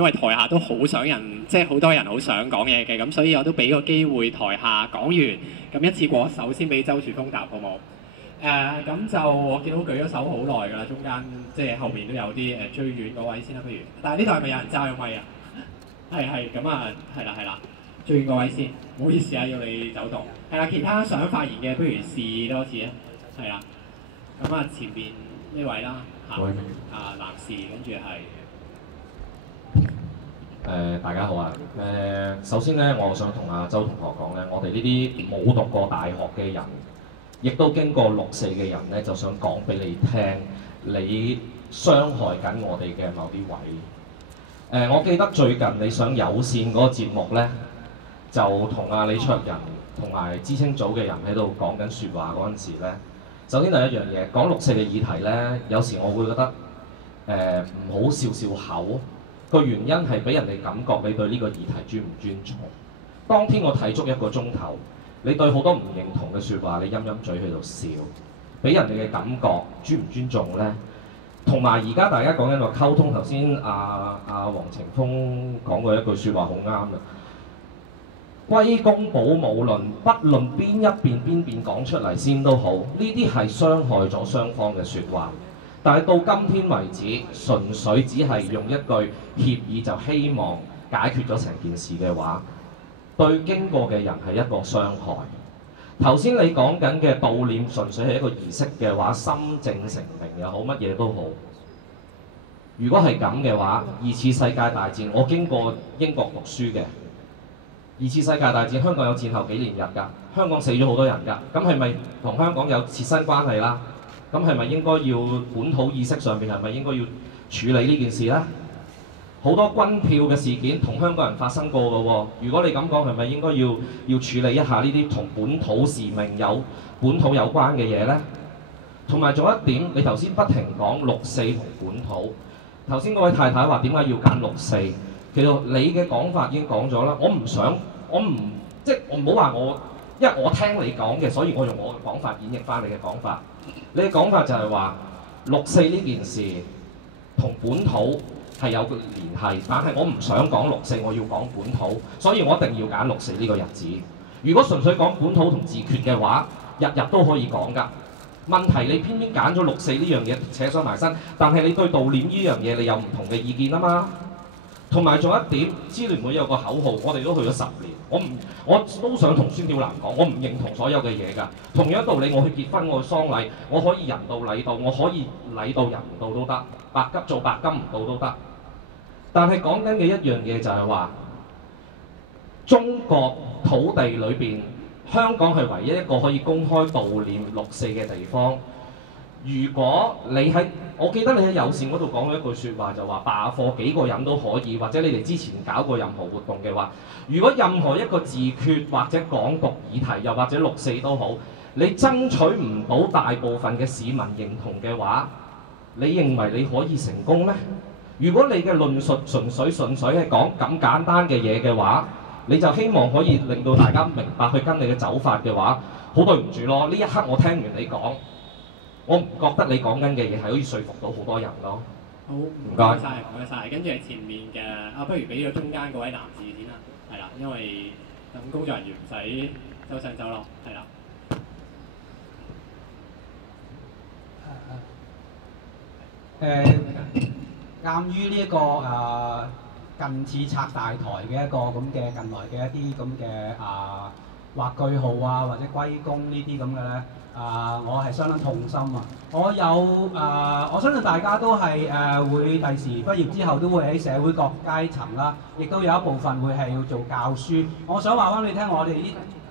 因為台下都好想人，即係好多人好想講嘢嘅，咁所以我都俾個機會台下講完，咁一次過首先俾周樹峰答好冇？咁就我見到舉咗手好耐㗎啦，中間即係後面都有啲最遠嗰位先啦，不如。但係呢度係咪有人揸咗咪啊？係咁啊，係啦，最遠嗰位先，唔好意思啊，要你走動。係啦，其他想發言嘅不如試多次啊，係啦。咁啊，前面呢位啦，男士，跟住係。大家好啊！首先咧，我想同阿周同學講咧，我哋呢啲冇讀過大學嘅人，亦都經過6·4嘅人咧，就想講俾你聽，你傷害緊我哋嘅某啲位。我記得最近你上有線嗰個節目咧，就同阿李卓人同埋知青組嘅人喺度講緊説話嗰陣時咧，首先第一樣嘢講6·4嘅議題咧，有時我會覺得唔好笑笑口。個原因係俾人哋感覺你對呢個議題尊唔尊重。當天我睇足1個鐘頭，你對好多唔認同嘅説話，你陰陰嘴喺度笑，俾人哋嘅感覺尊唔尊重呢？同埋而家大家講緊個溝通，頭先阿黃晴峰講過一句説話好啱啦。歸公保姆論，不論邊一邊講出嚟先都好，呢啲係傷害咗雙方嘅説話。但係到今天為止，純粹只係用一句協議就希望解決咗成件事嘅話，對經過嘅人係一個傷害。頭先你講緊嘅悼念純粹係一個儀式嘅話，心正成名又好，乜嘢都好。如果係咁嘅話，2次世界大戰我經過英國讀書嘅，2次世界大戰香港有戰後紀念日㗎，香港死咗好多人㗎，咁係咪同香港有切身關係啦？咁係咪應該要本土意識上邊係咪應該要處理呢件事呢？好多軍票嘅事件同香港人發生過嘅喎，如果你咁講，係咪應該要處理一下呢啲同本土使命本土有關嘅嘢呢？同埋仲有一點，你頭先不停講6·4同本土，頭先嗰位太太話點解要揀6·4？其實你嘅講法已經講咗啦，我唔好話我，因為我聽你講嘅，所以我用我嘅講法演繹翻你嘅講法。你嘅講法就係話6·4呢件事同本土係有個聯繫，但係我唔想講6·4，我要講本土，所以我一定要揀6·4呢個日子。如果純粹講本土同自決嘅話，日日都可以講㗎。問題你偏偏揀咗6·4呢樣嘢扯上埋身，但係你對悼念呢樣嘢你有唔同嘅意見啊嘛。同埋仲有一點，支聯會有個口號，我哋都去咗10年，我都想同孫曉蘭講，我唔認同所有嘅嘢㗎。同樣道理，我去結婚，我去喪禮，我可以人到禮到，我可以禮到人唔到都得，白金做白金唔到都得。但係講緊嘅一樣嘢就係話，中國土地裏邊，香港係唯一一個可以公開悼念6·4嘅地方。如果你喺，我記得你喺有線嗰度講咗一句説話，就話罷課幾個人都可以，或者你哋之前搞過任何活動嘅話，如果任何一個自決或者港獨議題，又或者6·4都好，你爭取唔到大部分嘅市民認同嘅話，你認為你可以成功咩？如果你嘅論述純粹係講咁簡單嘅嘢嘅話，你就希望可以令到大家明白去跟你嘅走法嘅話，好對唔住咯，呢一刻我聽完你講。我唔覺得你講緊嘅嘢係可以說服到好多人咯。好，唔該晒。跟住係前面嘅不如俾咗中間嗰位男士先啦，係啦，因為咁工作人員唔使周上周落，係啦。鑑於呢一個近似拆大台嘅一個咁嘅近來嘅一啲咁嘅畫句號啊，或者歸功呢啲咁嘅咧。我係相當痛心啊！我相信大家都係會第時畢業之後都會喺社會各階層啦，亦都有一部分會係要做教書。我想話翻俾你聽，我哋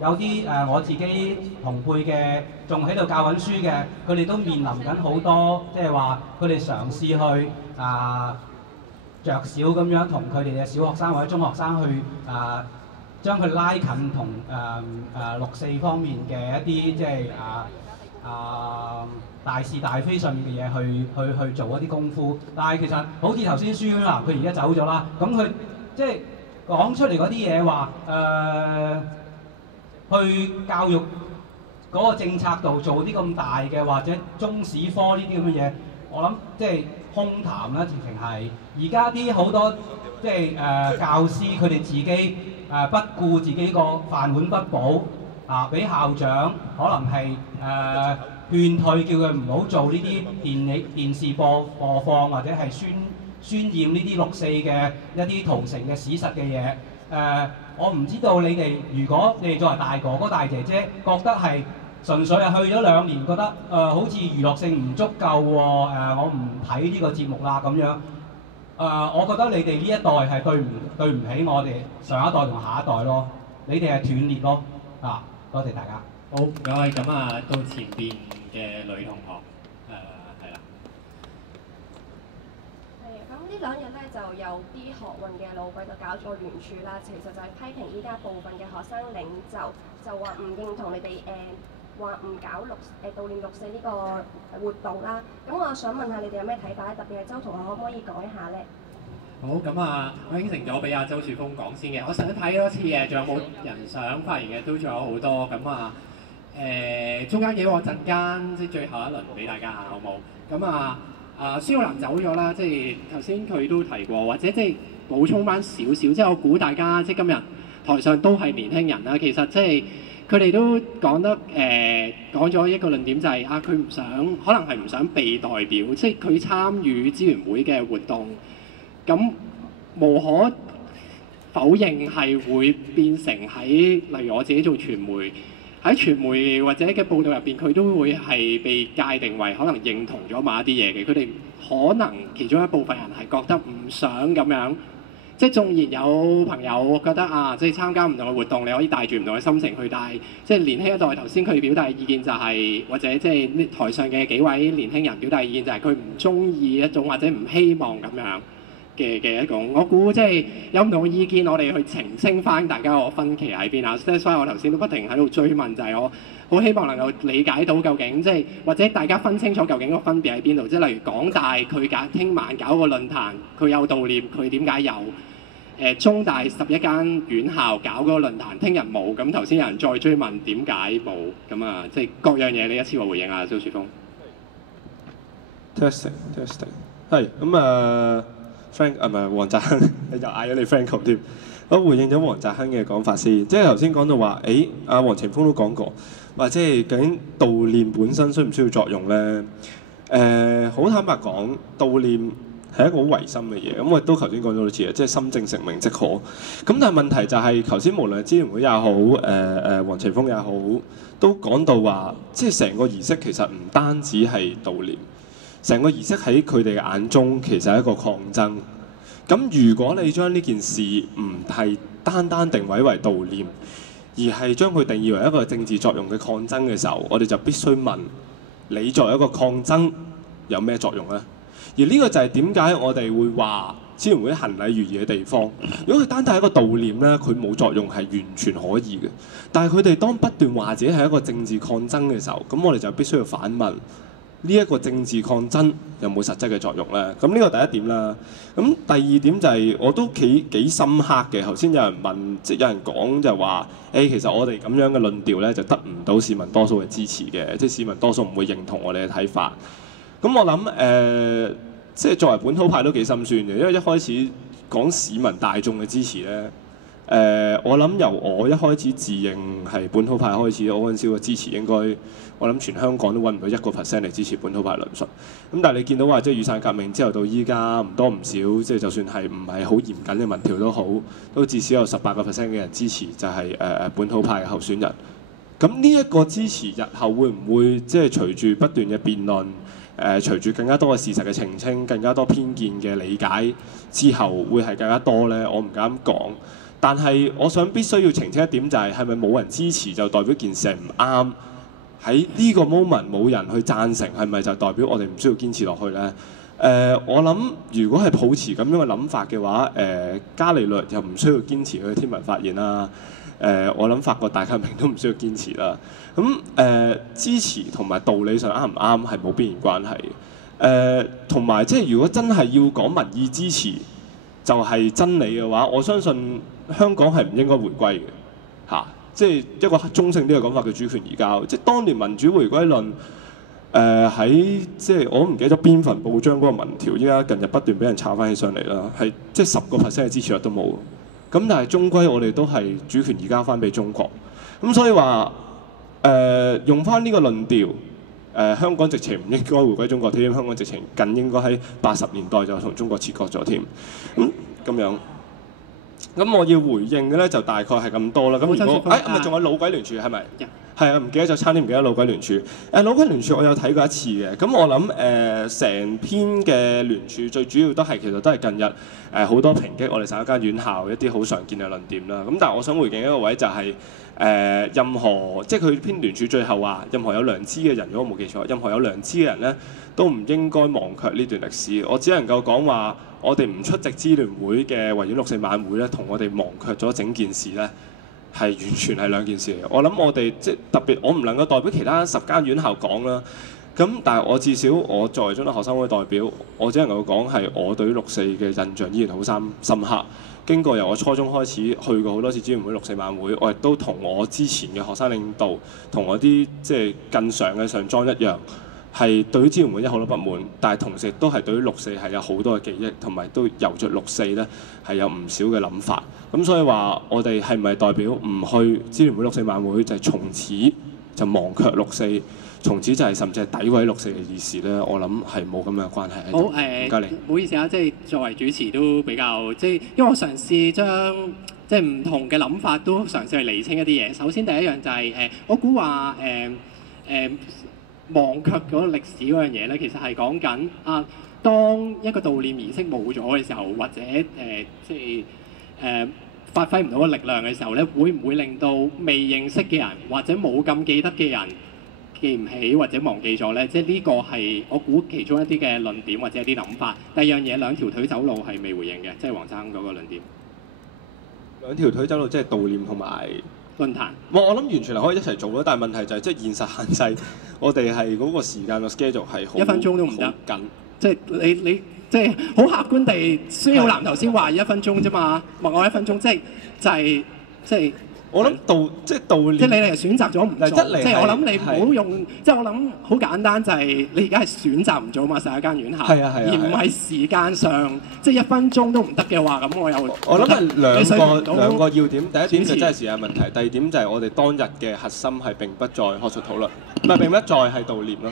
有啲我自己同輩嘅仲喺度教緊書嘅，佢哋都面臨緊好多，即係話佢哋嘗試去着少咁樣同佢哋嘅小學生或者中學生去將佢拉近同6·4方面嘅一啲即係大是大非上面嘅嘢去做一啲功夫，但係其實好似頭先孫啦，佢而家走咗啦，咁佢即係講出嚟嗰啲嘢話去教育嗰個政策度做啲咁大嘅或者中史科呢啲咁嘅嘢，我諗即係空談啦，直情係而家啲好多即係教師佢哋自己不顧自己個飯碗不保啊，俾校長可能係勸退，叫佢唔好做呢啲電視播放或者係宣驗呢啲六四嘅一啲屠城嘅史實嘅嘢。我唔知道你哋，如果你哋作為大哥哥大姐姐，覺得係純粹係去咗2年，覺得好似娛樂性唔足夠喎，我唔睇呢個節目啦咁樣。我覺得你哋呢一代係對唔起我哋上一代同下一代咯，你哋係斷裂咯。多謝大家。好，唔該。咁啊，到前邊嘅女同學，係啦。咁呢2日咧就有啲學運嘅老鬼就搞咗聯署啦，其實就係批評依家部分嘅學生領袖就話唔認同你哋話唔搞悼念6四呢個活動啦。咁我想問下你哋有咩睇法咧？特別係周同學可唔可以講一下咧？好，咁啊，我應承咗俾阿周樹峰講先嘅。我想睇多次嘅，仲有冇人想發言嘅？都仲有好多。咁啊，中間幾個陣間，即係最後一輪俾大家下，好冇？咁啊，蕭蘭走咗啦，即係頭先佢都提過，或者即係補充翻少少，即係我估大家即係今日台上都係年輕人啦。其實即係佢哋都講得講咗一個論點，就係佢唔想，可能係唔想被代表，即係佢參與支援會嘅活動。咁無可否認係會變成喺例如我自己做傳媒，喺傳媒或者嘅報道入邊，佢都會係被界定為可能認同咗某一啲嘢嘅。佢哋可能其中一部分人係覺得唔想咁樣，即係縱然有朋友覺得即係參加唔同嘅活動，你可以帶住唔同嘅心情去，但係即係年輕一代頭先佢表達意見就係，或者即係台上嘅幾位年輕人表達意見就係佢唔中意一種或者唔希望咁樣嘅一種，我估即係有唔同嘅意見，我哋去澄清翻大家個分歧喺邊啊！所以我頭先都不停喺度追問，就係我好希望能夠理解到究竟即係或者大家分清楚究竟個分別喺邊度，即係例如港大佢聽晚搞個論壇，佢有悼念，佢點解有？中大11間院校搞嗰個論壇，聽日冇，咁頭先有人再追問點解冇，咁啊即係各樣嘢你一次過回應啊，周樹峰。Testing，係咁Frank 唔係黃澤亨，又嗌咗你 Franco 添。我回應咗黃澤亨嘅講法先，即係頭先講到話，阿黃晴峰都講過，話即係究竟悼念本身需唔需要作用咧？好坦白講，悼念係一個好唯心嘅嘢。咁我都頭先講咗好多次啊，即係心正成名即可。咁但係問題就係頭先無論支援會也好，黃晴峰也好，都講到話，即係成個儀式其實唔單止係悼念。成個儀式喺佢哋嘅眼中其實係一個抗爭。咁如果你將呢件事唔係單單定位為悼念，而係將佢定義為一個政治作用嘅抗爭嘅時候，我哋就必須問你作為一個抗爭有咩作用呢？而呢個就係點解我哋會話支援會行禮如儀嘅地方。如果佢單單係一個悼念呢，佢冇作用係完全可以嘅。但係佢哋當不斷話自己係一個政治抗爭嘅時候，咁我哋就必須要反問。呢一個政治抗爭有冇實質嘅作用咧？咁呢個第一點啦。咁第二點就係我都幾深刻嘅。頭先有人問，即係有人講就話，其實我哋咁樣嘅論調咧，就得唔到市民多數嘅支持嘅，即係市民多數唔會認同我哋嘅睇法。咁我諗即係作為本土派都幾心酸嘅，因為一開始講市民大眾嘅支持咧。我諗由我一開始自認係本土派開始，我嗰陣時嘅支持應該，我諗全香港都揾唔到1% 嚟支持本土派論述。咁但係你見到話，即係雨傘革命之後到依家唔多唔少，即係就算係唔係好嚴謹嘅民調都好，都至少有18% 嘅人支持就係本土派嘅候選人。咁呢一個支持日後會唔會即係隨住不斷嘅辯論，隨住更加多嘅事實嘅澄清，更加多偏見嘅理解之後，會係更加多呢？我唔敢講。但係我想必須要澄清一點，就係係咪冇人支持就代表件事係唔啱？喺呢個 moment 冇人去贊成，係咪就代表我哋唔需要堅持落去呢？我諗如果係抱持咁樣嘅諗法嘅話，伽利略又唔需要堅持佢嘅天文發現啦。我諗法國大革命都唔需要堅持啦。咁支持同埋道理上啱唔啱係冇必然關係嘅。同埋即係如果真係要講民意支持就係真理嘅話，我相信香港係唔應該回歸嘅嚇。即係一個中性啲嘅講法叫主權移交。即係當年民主回歸論喺即係我唔記得咗邊份報章嗰個民調，依家近日不斷俾人炒翻起上嚟啦，係即係10%嘅支持率都冇。咁但係終歸我哋都係主權移交翻俾中國。咁所以話用翻呢個論調，香港直情唔應該回歸中國添，香港直情更應該喺80年代就同中國切割咗添。咁樣。咁我要回應嘅咧就大概係咁多啦。咁如果咪仲有老鬼聯署係咪？係啊，唔記得咗，差啲唔記得老鬼聯署。老鬼聯署我有睇過一次嘅。咁我諗成篇嘅聯署最主要其實都係近日好多抨擊我哋11間院校一啲好常見嘅論點啦。咁但係我想回應一個位就係、任何即係佢篇聯署最後話，任何有良知嘅人，如果我冇記錯，任何有良知嘅人咧都唔應該忘卻呢段歷史。我只能夠講話，我哋唔出席支聯會嘅維園6·4晚會咧，同我哋忘卻咗整件事咧，係完全係兩件事嚟嘅。我諗我哋即係特別，我唔能夠代表其他10間院校講啦。咁但係我至少我作為中大學生會代表，我只能夠講係我對於6·4嘅印象依然好深刻。經過由我初中開始去過好多次支聯會6·4晚會，我亦都同我之前嘅學生領導，同我啲即係更上嘅上莊一樣，係對於支聯會有好多不滿，但係同時都係對於6·4係有好多嘅記憶，同埋都由着6·4咧係有唔少嘅諗法。咁所以話我哋係咪代表唔去支聯會6·4晚會，就係從此就忘卻6·4，從此就係甚至係詆毀6·4嘅意思咧？我諗係冇咁嘅關係。好唔該你。唔好意思啊，即係作為主持都比較即係，因為我嘗試將即係唔同嘅諗法都嘗試去釐清一啲嘢。首先第一樣就係我估話忘卻嗰個歷史嗰樣嘢咧，其實係講緊當一個悼念儀式冇咗嘅時候，或者即係發揮唔到個力量嘅時候咧，會唔會令到未認識嘅人或者冇咁記得嘅人記唔起或者忘記咗咧？即係呢個係我估其中一啲嘅論點或者一啲諗法。第二樣嘢兩條腿走路係未回應嘅，即係黃生嗰個論點。兩條腿走路即係悼念同埋論壇。我諗完全係可以一齊做咯，但係問題就係即係現實限制，我哋係嗰個時間個 schedule 係好1分鐘都唔得緊。即係你即係好客觀地，孫耀南頭先話1分鐘啫嘛，問我1分鐘，即係我諗即係悼念。即係你哋係選擇咗唔做，即係我諗你唔好用，即係我諗好簡單就係你而家係選擇唔做嘛，11間院校，而唔係時間上即係1分鐘都唔得嘅話，咁我諗係兩個要點。第一點就真係時間問題，第二點就係我哋當日嘅核心係並不在學術討論，唔係並不在係悼念咯。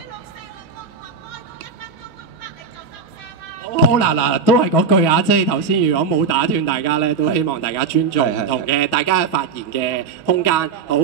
好嗱，都係嗰句啊！即係頭先，如果冇打斷大家咧，都希望大家尊重唔同嘅大家嘅發言嘅空間。好，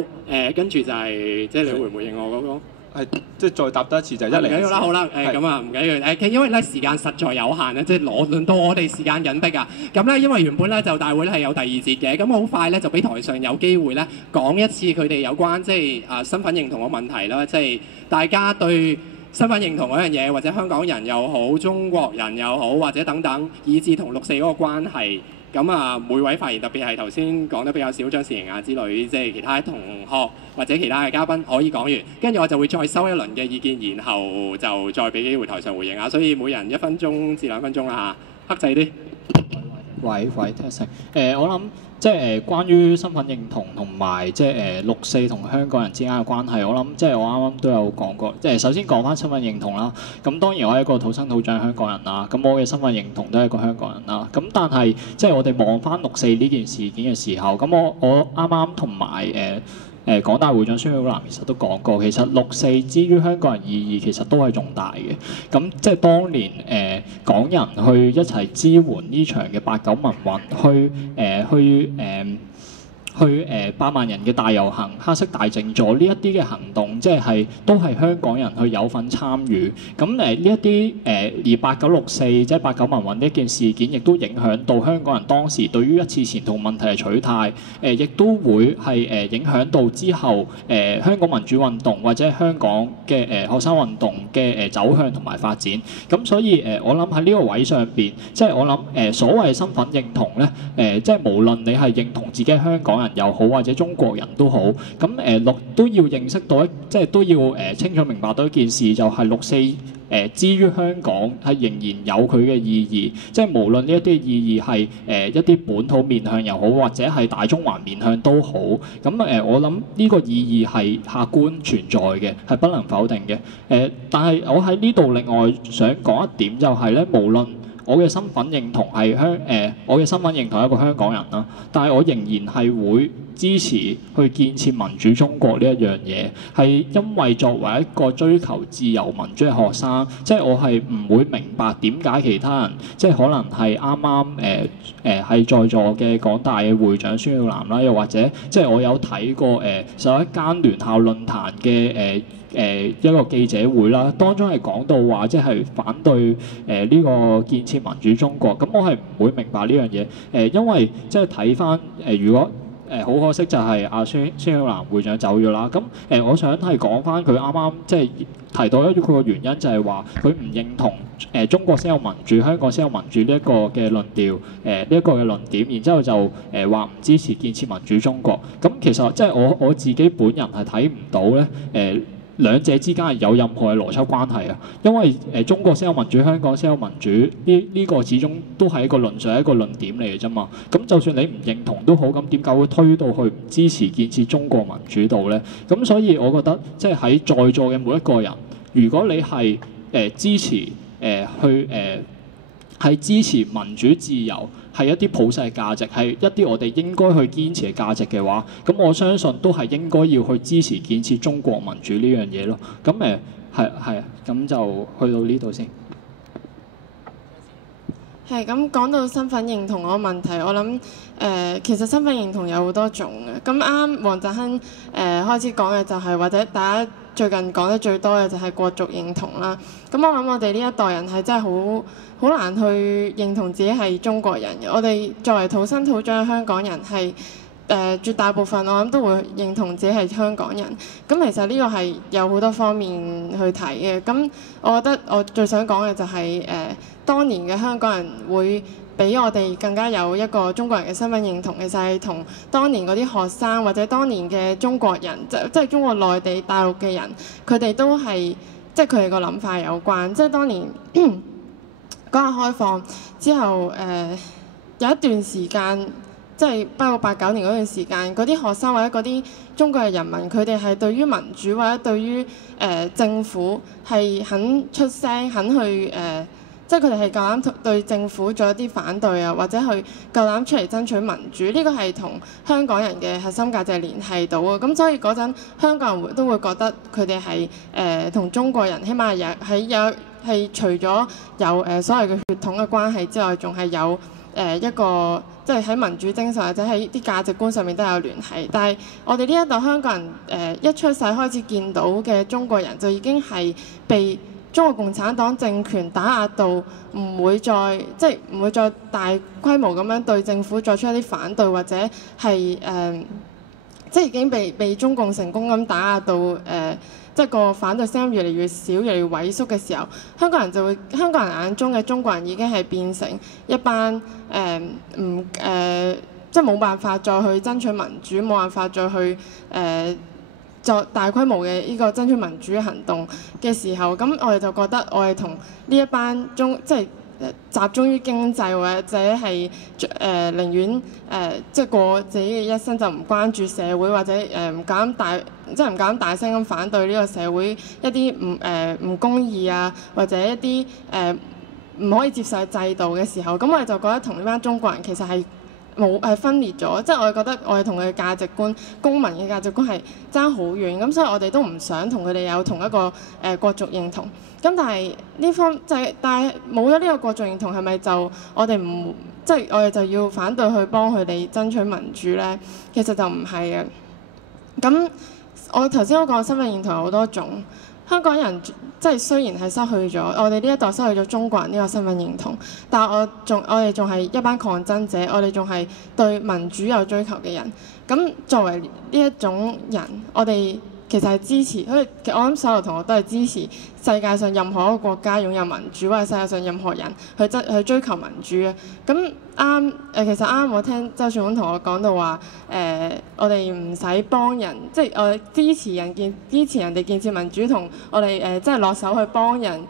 跟住就係即係你會唔會回應我嗰個？係即係再答多一次就係1嚟。唔緊要啦，好啦，咁啊唔緊要。因為咧時間實在有限啊，即係輪到我哋時間緊迫啊。咁咧因為原本咧就大會咧係有第2節嘅，咁好快咧就俾台上有機會咧講一次佢哋有關即係身份認同嘅問題啦，即係大家對身份認同嗰樣嘢，或者香港人又好，中國人又好，或者等等，以至同6·4嗰個關係。咁每位發言，特別係頭先講得比較少張士瑩之類，即係其他同學或者其他嘅嘉賓可以講完，跟住我就會再收一輪嘅意見，然後就再俾機會台上回應啊。所以每人1分鐘至2分鐘啦嚇，克制啲。喂，聽聲。我諗即係關於身份認同同埋即係6·4同香港人之間嘅關係，我諗即係我啱啱都有講過。即係首先講翻身份認同啦。咁當然我係一個土生土長香港人啦。咁我嘅身份認同都係一個香港人啦。咁但係即係我哋望翻6·4呢件事件嘅時候，咁我啱啱同埋港大會長孫耀南其實都講過，其實6·4之於香港人意義其實都係重大嘅。咁即係當年港人去一齊支援呢場嘅8·9民運，去8萬人嘅大遊行、黑色大靜坐呢一啲嘅行動，即係都係香港人去有份參與。咁呢一啲而8·9、6·4即係8·9民運呢件事件，亦都影響到香港人當時對於一次前途問題嘅取態。亦都會係影響到之後香港民主運動或者香港嘅學生運動嘅走向同埋發展。咁所以我諗喺呢個位上邊，即係我諗所謂身份認同咧，即係無論你係認同自己係香港港人又好，或者中國人都好，咁都要認識到即係都要清楚明白到一件事，就係六四之於香港係仍然有佢嘅意義，即係無論呢一啲意義係一啲本土面向又好，或者係大中華面向都好，咁我諗呢個意義係客觀存在嘅，係不能否定嘅。但係我喺呢度另外想講一點就係咧，無論我嘅身份認同係我嘅身份認同係一個香港人啦，但係我仍然係會支持去建設民主中國呢一樣嘢，係因為作為一個追求自由民主嘅學生，即係我係唔會明白點解其他人即係可能係啱啱係在座嘅港大嘅會長孫耀南啦，又或者即係我有睇過11間聯校論壇嘅一個記者會啦，當中係講到話即係反對呢個建設民主中國，咁我係唔會明白呢樣嘢因為即係睇翻如果好可惜就係孫耀南會長走咗啦，咁我想係講翻佢啱啱即係提到一個原因，就係話佢唔認同中國先有民主、香港先有民主呢一個嘅論調，呢一個嘅論點，然之後就話唔支持建設民主中國。咁其實即係我自己本人係睇唔到咧兩者之間係有任何嘅邏輯關係啊，因為中國先有民主，香港先有民主，呢個始終都係一個論述，係一個論點嚟嘅啫嘛。咁就算你唔認同都好，咁點解會推到去唔支持建設中國民主度咧？咁所以我覺得即係喺在座嘅每一個人，如果你係支持係支持民主自由，係一啲普世價值，係一啲我哋應該去堅持嘅價值嘅話，咁我相信都係應該要去支持建設中國民主呢樣嘢咯。咁係咁就去到呢度先。係咁講到身份認同嗰個問題，我諗其實身份認同有好多種嘅。咁啱黃澤亨開始講嘅就係或者大家最近講得最多嘅就係國族認同啦。咁我諗我哋呢一代人係真係好難去認同自己係中國人嘅。我哋作為土生土長嘅香港人係絕大部分我諗都會認同自己係香港人。咁其實呢個係有好多方面去睇嘅。咁我覺得我最想講嘅就係當年嘅香港人會比我哋更加有一個中國人嘅身份認同嘅，就係同當年嗰啲學生或者當年嘅中國人，即係中國內地大陸嘅人，佢哋都係即係佢哋個諗法有關。即係當年改革開放之後有一段時間，即係包括89年嗰段時間，嗰啲學生或者嗰啲中國嘅人民，佢哋係對於民主或者對於政府係肯出聲，肯去即係佢哋係夠膽對政府做一啲反對啊，或者去夠膽出嚟爭取民主，呢個係同香港人嘅核心價值聯繫到啊。咁所以嗰陣香港人都會覺得佢哋係同中國人起碼係除咗有所謂嘅血統嘅關係之外，仲係有一個即係喺民主精神或者喺啲價值觀上面都有聯繫。但係我哋呢一代香港人一出世開始見到嘅中國人就已經係被中國共產黨政權打壓到唔會再大規模咁樣對政府作出一啲反對，或者係即係已經被中共成功咁打壓到即係個反對聲音越嚟越少、越嚟越萎縮嘅時候，香港人眼中嘅中國人已經係變成一班即係冇辦法再去爭取民主，冇辦法再去作大規模嘅呢個爭取民主嘅行動嘅時候，咁我哋就覺得我哋同呢一班即係集中於經濟或者係寧願即係過自己嘅一生就唔關注社會，或者唔敢大聲咁反對呢個社會一啲唔公義啊，或者一啲唔可以接受嘅制度嘅時候，咁我哋就覺得同呢班中國人其實係分裂咗，即係我哋覺得我哋同佢嘅價值觀、公民嘅價值觀係爭好遠，咁所以我哋都唔想同佢哋有同一個國族認同。咁但係但係冇咗呢個國族認同，係咪就我哋唔即係我哋就要反對去幫佢哋爭取民主咧？其實就唔係嘅。咁我頭先都講身份認同有好多種。香港人即係雖然係失去咗，我哋呢一代失去咗中國人呢個身份認同，但係我哋仲係一班抗爭者，我哋仲係對民主有追求嘅人。咁作為呢一種人，我哋其實係支持，我諗所有同學都係支持世界上任何一個國家擁有民主，或者世界上任何人去追求民主嘅。咁其實啱我聽周俊峰同我講到話，我哋唔使幫人，即係我哋支持人哋建設民主，同我哋即係落手去幫人。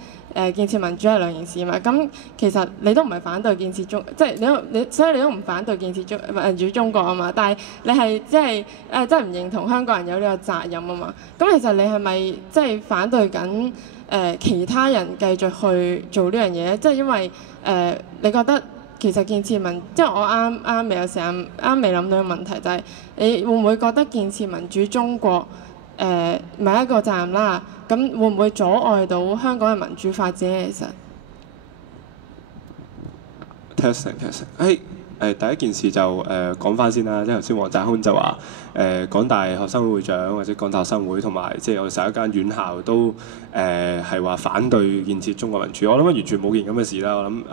建設民主係兩件事嘛，咁其實你都唔係反對建設即係所以你都唔反對建設民主中國啊嘛，但係你係即係唔認同香港人有呢個責任啊嘛，咁其實你係咪即係反對緊其他人繼續去做呢樣嘢咧？即係因為你覺得其實建設即係我啱未有時間未諗到嘅問題就係、你會唔會覺得建設民主中國唔係一個責任啦？咁會唔會阻礙到香港嘅民主發展咧？其實 testing， 第一件事就講翻先啦，即係頭先黃澤坤就話港大學生會會長或者港大學生會同埋即係我哋11間院校都係話反對建設中國民主，我諗完全冇件咁嘅事啦。我諗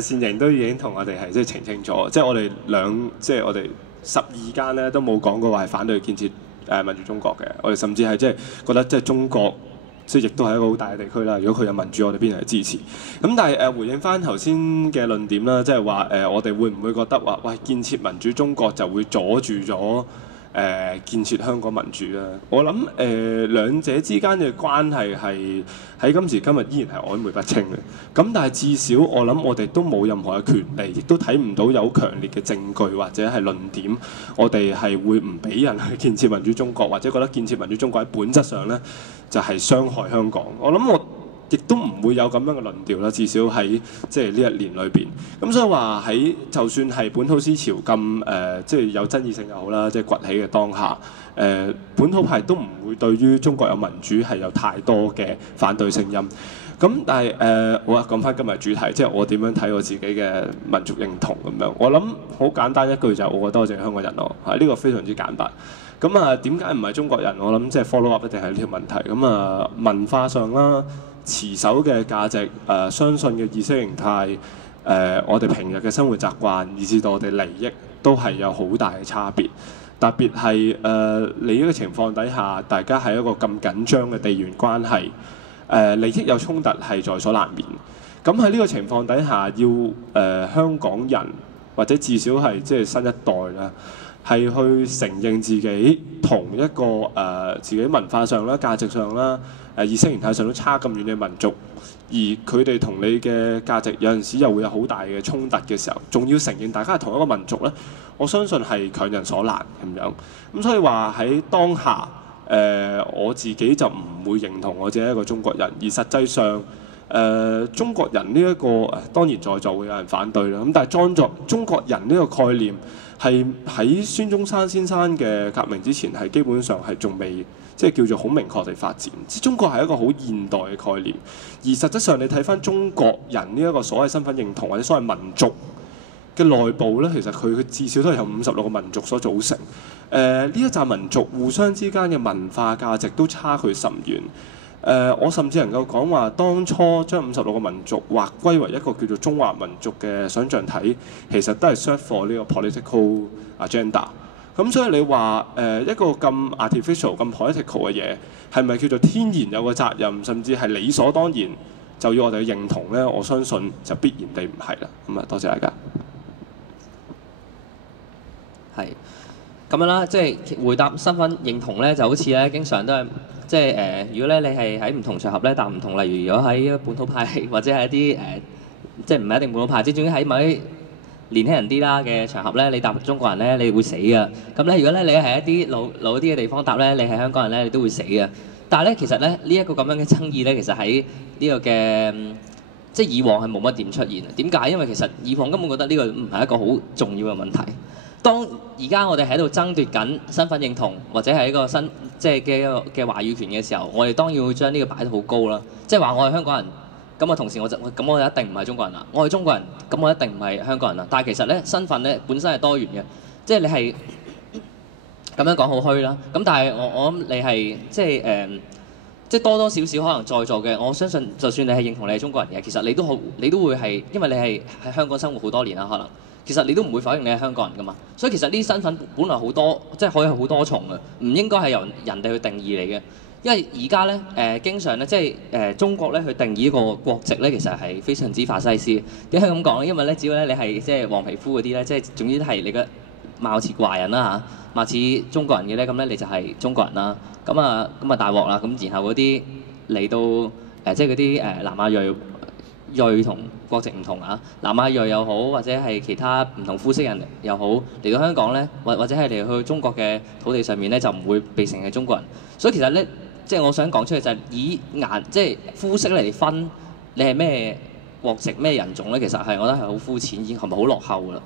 善盈都已經同我哋係即係澄清咗，即係我哋我哋12間咧都冇講過話係反對建設民主中國嘅，我哋甚至係即係覺得即係中國即係亦都係一個好大嘅地區啦。如果佢有民主，我哋必然係支持。咁但係回應翻頭先嘅論點啦，即係話我哋會唔會覺得話喂建設民主中國就會阻住咗建設香港民主啦？我諗兩者之間嘅關係係喺今時今日依然係曖昧不清嘅。咁但係至少我諗我哋都冇任何嘅權利，亦都睇唔到有強烈嘅證據或者係論點，我哋係會唔俾人去建設民主中國，或者覺得建設民主中國喺本質上呢就係傷害香港。我諗我亦都唔會有咁樣嘅論調啦，至少喺即係呢一年裏邊。咁所以話喺就算係本土思潮咁即係有爭議性又好啦，即係崛起嘅當下，本土派都唔會對於中國有民主係有太多嘅反對聲音。咁但係好啊，講翻今日主題，即係我點樣睇我自己嘅民族認同咁樣。我諗好簡單一句就係我覺得我淨係香港人咯，呢個非常之簡白。咁啊點解唔係中國人？我諗即係 follow up 一定係呢條問題。咁啊文化上啦。持守嘅價值，相信嘅意識形態，我哋平日嘅生活習慣，以至到我哋利益，都係有好大嘅差別。特別係利益嘅情況底下，大家係一個咁緊張嘅地緣關係，利益有衝突係在所難免。咁喺呢個情況底下，要香港人或者至少係即係新一代啦，係去承認自己同一個自己文化上啦、價值上啦。意識形態上都差咁遠嘅民族，而佢哋同你嘅價值有陣時又會有好大嘅衝突嘅時候，仲要承認大家係同一個民族呢，我相信係強人所難咁樣。咁所以話喺當下，我自己就唔會認同我自己係一個中國人，而實際上，中國人呢一個當然在座會有人反對啦。咁但係裝作中國人呢個概念係喺孫中山先生嘅革命之前係基本上係仲未。即係叫做好明確地發展，中國係一個好現代嘅概念，而實質上你睇翻中國人呢一個所謂身份認同或者所謂民族嘅內部咧，其實佢至少都係由56個民族所組成。呢一紮民族互相之間嘅文化價值都差距甚遠。我甚至能夠講話，當初將56個民族劃歸為一個叫做中華民族嘅想像體，其實都係 serve for 呢個 political agenda。咁所以你話一個咁 artificial、咁 political 嘅嘢，係咪叫做天然有個責任，甚至係理所當然就要我哋去認同呢？我相信就必然地唔係啦。咁啊，多謝大家。係咁樣啦，即係回答身份認同咧，就好似咧，經常都係即係如果咧你係喺唔同場合咧答唔同，例如如果喺本土派或者係一啲即係唔係一定本土派，即係總之喺某啲年輕人啲啦嘅場合咧，你答中國人咧，你會死㗎。咁咧，如果咧你係一啲老啲嘅地方答咧，你係香港人咧，你都會死㗎。但係咧，其實咧呢一個咁樣嘅爭議咧，其實喺呢個嘅即係以往係冇乜點出現。點解？因為其實以往根本覺得呢個唔係一個好重要嘅問題。當而家我哋喺度爭奪緊身份認同或者係一個即係嘅話語權嘅時候，我哋當然會將呢個擺得好高啦。即係話我係香港人。咁啊，同時我就一定唔係中國人啦。我係中國人，咁我一定唔係香港人啦。但係其實咧，身份咧本身係多元嘅，即係你係咁樣講好虛啦。咁但係我諗你係即係多多少少可能在座嘅，我相信就算你係認同你係中國人嘅，其實你都會係因為你係喺香港生活好多年啦，可能其實你都唔會否認你係香港人㗎嘛。所以其實呢啲身份本來好多，即係可以係好多重嘅，唔應該係由人哋去定義嚟嘅。因為而家咧經常咧即係中國咧去定義個國籍咧，其實係非常之法西斯。點解咁講咧？因為咧只要咧你係即係黃皮膚嗰啲咧，即係總之係你嘅貌似華人啦嚇，貌似中國人嘅咧，咁咧你就係中國人啦。咁啊大鑊啦！咁然後嗰啲嚟到即係嗰啲南亞裔同國籍唔同啊，南亞裔又好，或者係其他唔同膚色人又好，嚟到香港咧，或者係嚟去中國嘅土地上面咧，就唔會被承認係中國人。所以其實咧，即係我想講出嚟就係以即係膚色嚟分你係咩國籍咩人種咧，其實係我覺得係好膚淺，已經係咪好落後㗎啦？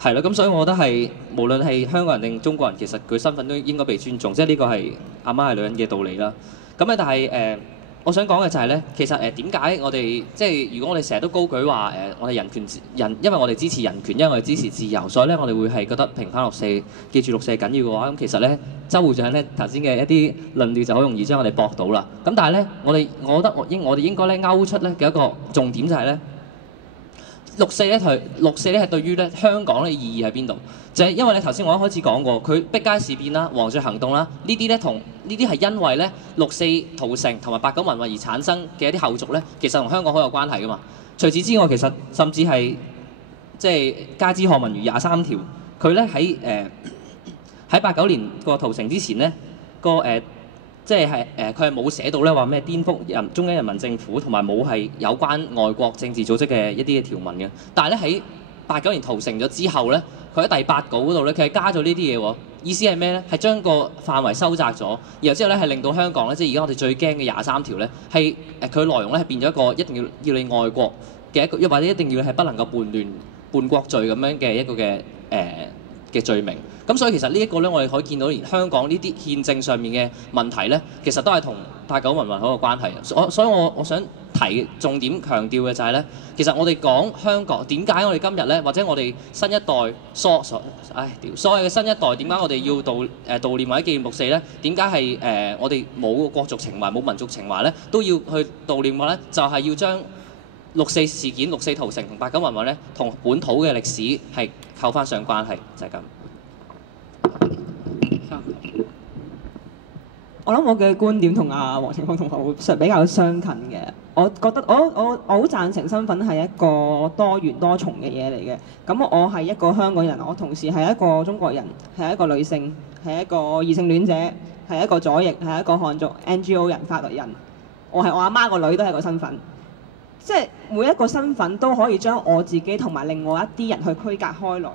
係咯，咁所以我覺得係無論係香港人定中國人，其實佢身份都應該被尊重，即係呢個係阿媽係女人嘅道理啦。咁咧，但係我想講嘅就係咧，其實點解我哋即係如果我哋成日都高舉話我哋因為我哋支持人權，因為我哋支持自由，所以咧我哋會係覺得平反六四，記住六四係緊要嘅話，咁其實咧周會長咧頭先嘅一啲論調就好容易將我哋駁到啦。咁但係咧，我覺得我哋應該咧勾出咧嘅一個重點就係咧。六四咧係對於咧香港嘅意義喺邊度？就係因為咧頭先我一開始講過，佢逼街事變啦、黃雀行動啦，呢啲係因為咧六四屠城同埋八九民運而產生嘅一啲後續咧，其實同香港好有關係噶嘛。除此之外，其實甚至係即係街知巷聞如23條，佢咧喺89年個屠城之前咧即係佢係冇寫到咧話咩顛覆中央人民政府同埋冇係有關外國政治組織嘅一啲嘅條文嘅。但係咧喺89年屠城咗之後咧，佢喺第8稿嗰度咧，佢係加咗呢啲嘢喎。意思係咩咧？係將個範圍收窄咗，然後之後咧係令到香港咧，即係而家我哋最驚嘅23條咧，係佢內容咧係變咗一個一定要你愛國嘅一個，或者一定要係不能夠叛國罪咁樣嘅一個嘅罪名。咁所以其實呢一個咧，我哋可以見到，連香港呢啲憲政上面嘅問題咧，其實都係同八九民運好有關係。所以我想提重點強調嘅就係咧，其實我哋講香港點解我哋今日咧，或者我哋新一代所謂嘅新一代點解我哋要悼念或者紀念六四咧？點解係我哋冇國族情懷、冇民族情懷咧，都要去悼念嘅咧？就係要將六四事件、六四屠城同八九民運咧，同本土嘅歷史係扣翻上關係，就係咁。我諗我嘅觀點同阿黃晴峰同學會比較相近嘅。我覺得我好贊成身份係一個多元多重嘅嘢嚟嘅。咁我係一個香港人，我同時係一個中國人，係一個女性，係一個異性戀者，係一個左翼，係一個漢族 NGO 人、法律人。我係我阿媽個女都係個身份。即係每一個身份都可以將我自己同埋另外一啲人去區隔開來。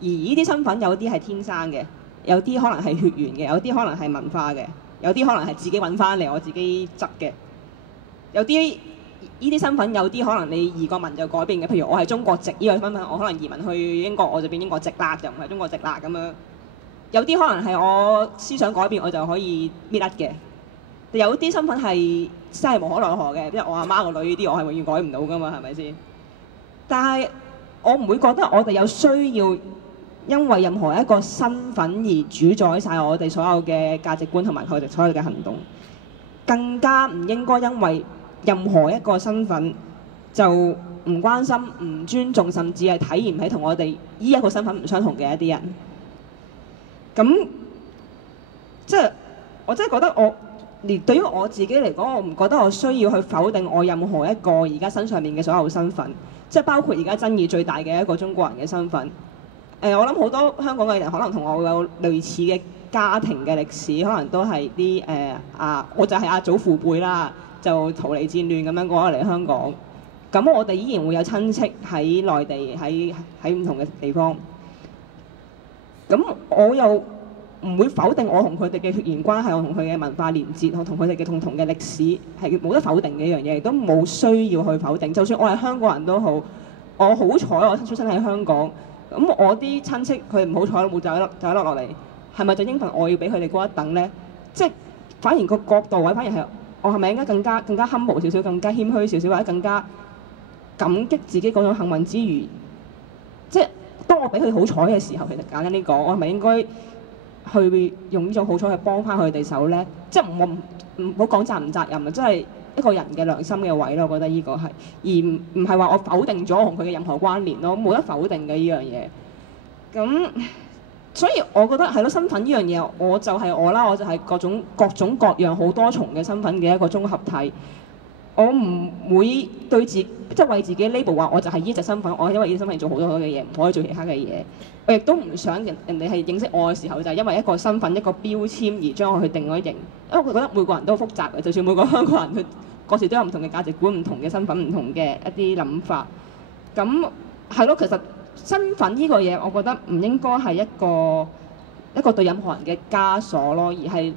而呢啲身份有啲係天生嘅，有啲可能係血緣嘅，有啲可能係文化嘅。有啲可能係自己揾翻嚟，我自己執嘅。有啲呢啲身份，有啲可能你移個民就改變嘅。譬如我係中國籍呢個身份，我可能移民去英國，我就變英國籍啦，就唔係中國籍啦咁樣。有啲可能係我思想改變，我就可以搣甩嘅。有啲身份係真係無可奈何嘅，即係我阿媽個女呢啲，我係永遠改唔到噶嘛，係咪先？但係我唔會覺得我哋有需要因為任何一個身份而主宰晒我哋所有嘅價值觀同埋佢哋所有嘅行動，更加唔應該因為任何一個身份就唔關心、唔尊重，甚至係體驗喺同我哋依一個身份唔相同嘅一啲人。咁即係我真係覺得連對於我自己嚟講，我唔覺得我需要去否定我任何一個而家身上面嘅所有身份，即係包括而家爭議最大嘅一個中國人嘅身份。我諗好多香港嘅人可能同我有類似嘅家庭嘅歷史，可能都係啲我就係阿祖父輩啦，就逃離戰亂咁樣過咗嚟香港。咁我哋依然會有親戚喺內地，喺唔同嘅地方。咁我又唔會否定我同佢哋嘅血緣關係，我同佢嘅文化連結，我同佢哋嘅共同嘅歷史係冇得否定嘅一樣嘢，亦都冇需要去否定。就算我係香港人都好，我好彩我出生喺香港。咁我啲親戚佢唔好彩冇走落嚟，係咪就應份我要俾佢哋高一等呢？即係反而個角度位，反而係我係咪應該更加humble少少，更加謙虛少少，或者更加感激自己嗰種幸運之餘，即係當我俾佢好彩嘅時候，其實簡單啲講，我係咪應該去用呢種好彩去幫翻佢哋手呢？即係唔好講責唔責任啊！即係一個人嘅良心嘅位咯，我覺得呢個係，而唔係話我否定咗我同佢嘅任何關聯咯，冇得否定嘅呢樣嘢。咁所以我覺得係咯，身份呢樣嘢，我就係我啦，我就係各種各樣好多重嘅身份嘅一個綜合體。我唔會對即係為自己 label 話我就係呢隻身份，我係因為呢隻身份做好多嘅嘢，唔可以做其他嘅嘢。我亦都唔想人哋係認識我嘅時候，就係因為一個身份一個標籤而將我去定咗型。因為我覺得每個人都好複雜嘅，就算每個香港人佢各時都有唔同嘅價值觀、唔同嘅身份、唔同嘅一啲諗法。咁係咯，其實身份呢個嘢，我覺得唔應該係一個對任何人嘅枷鎖咯，而係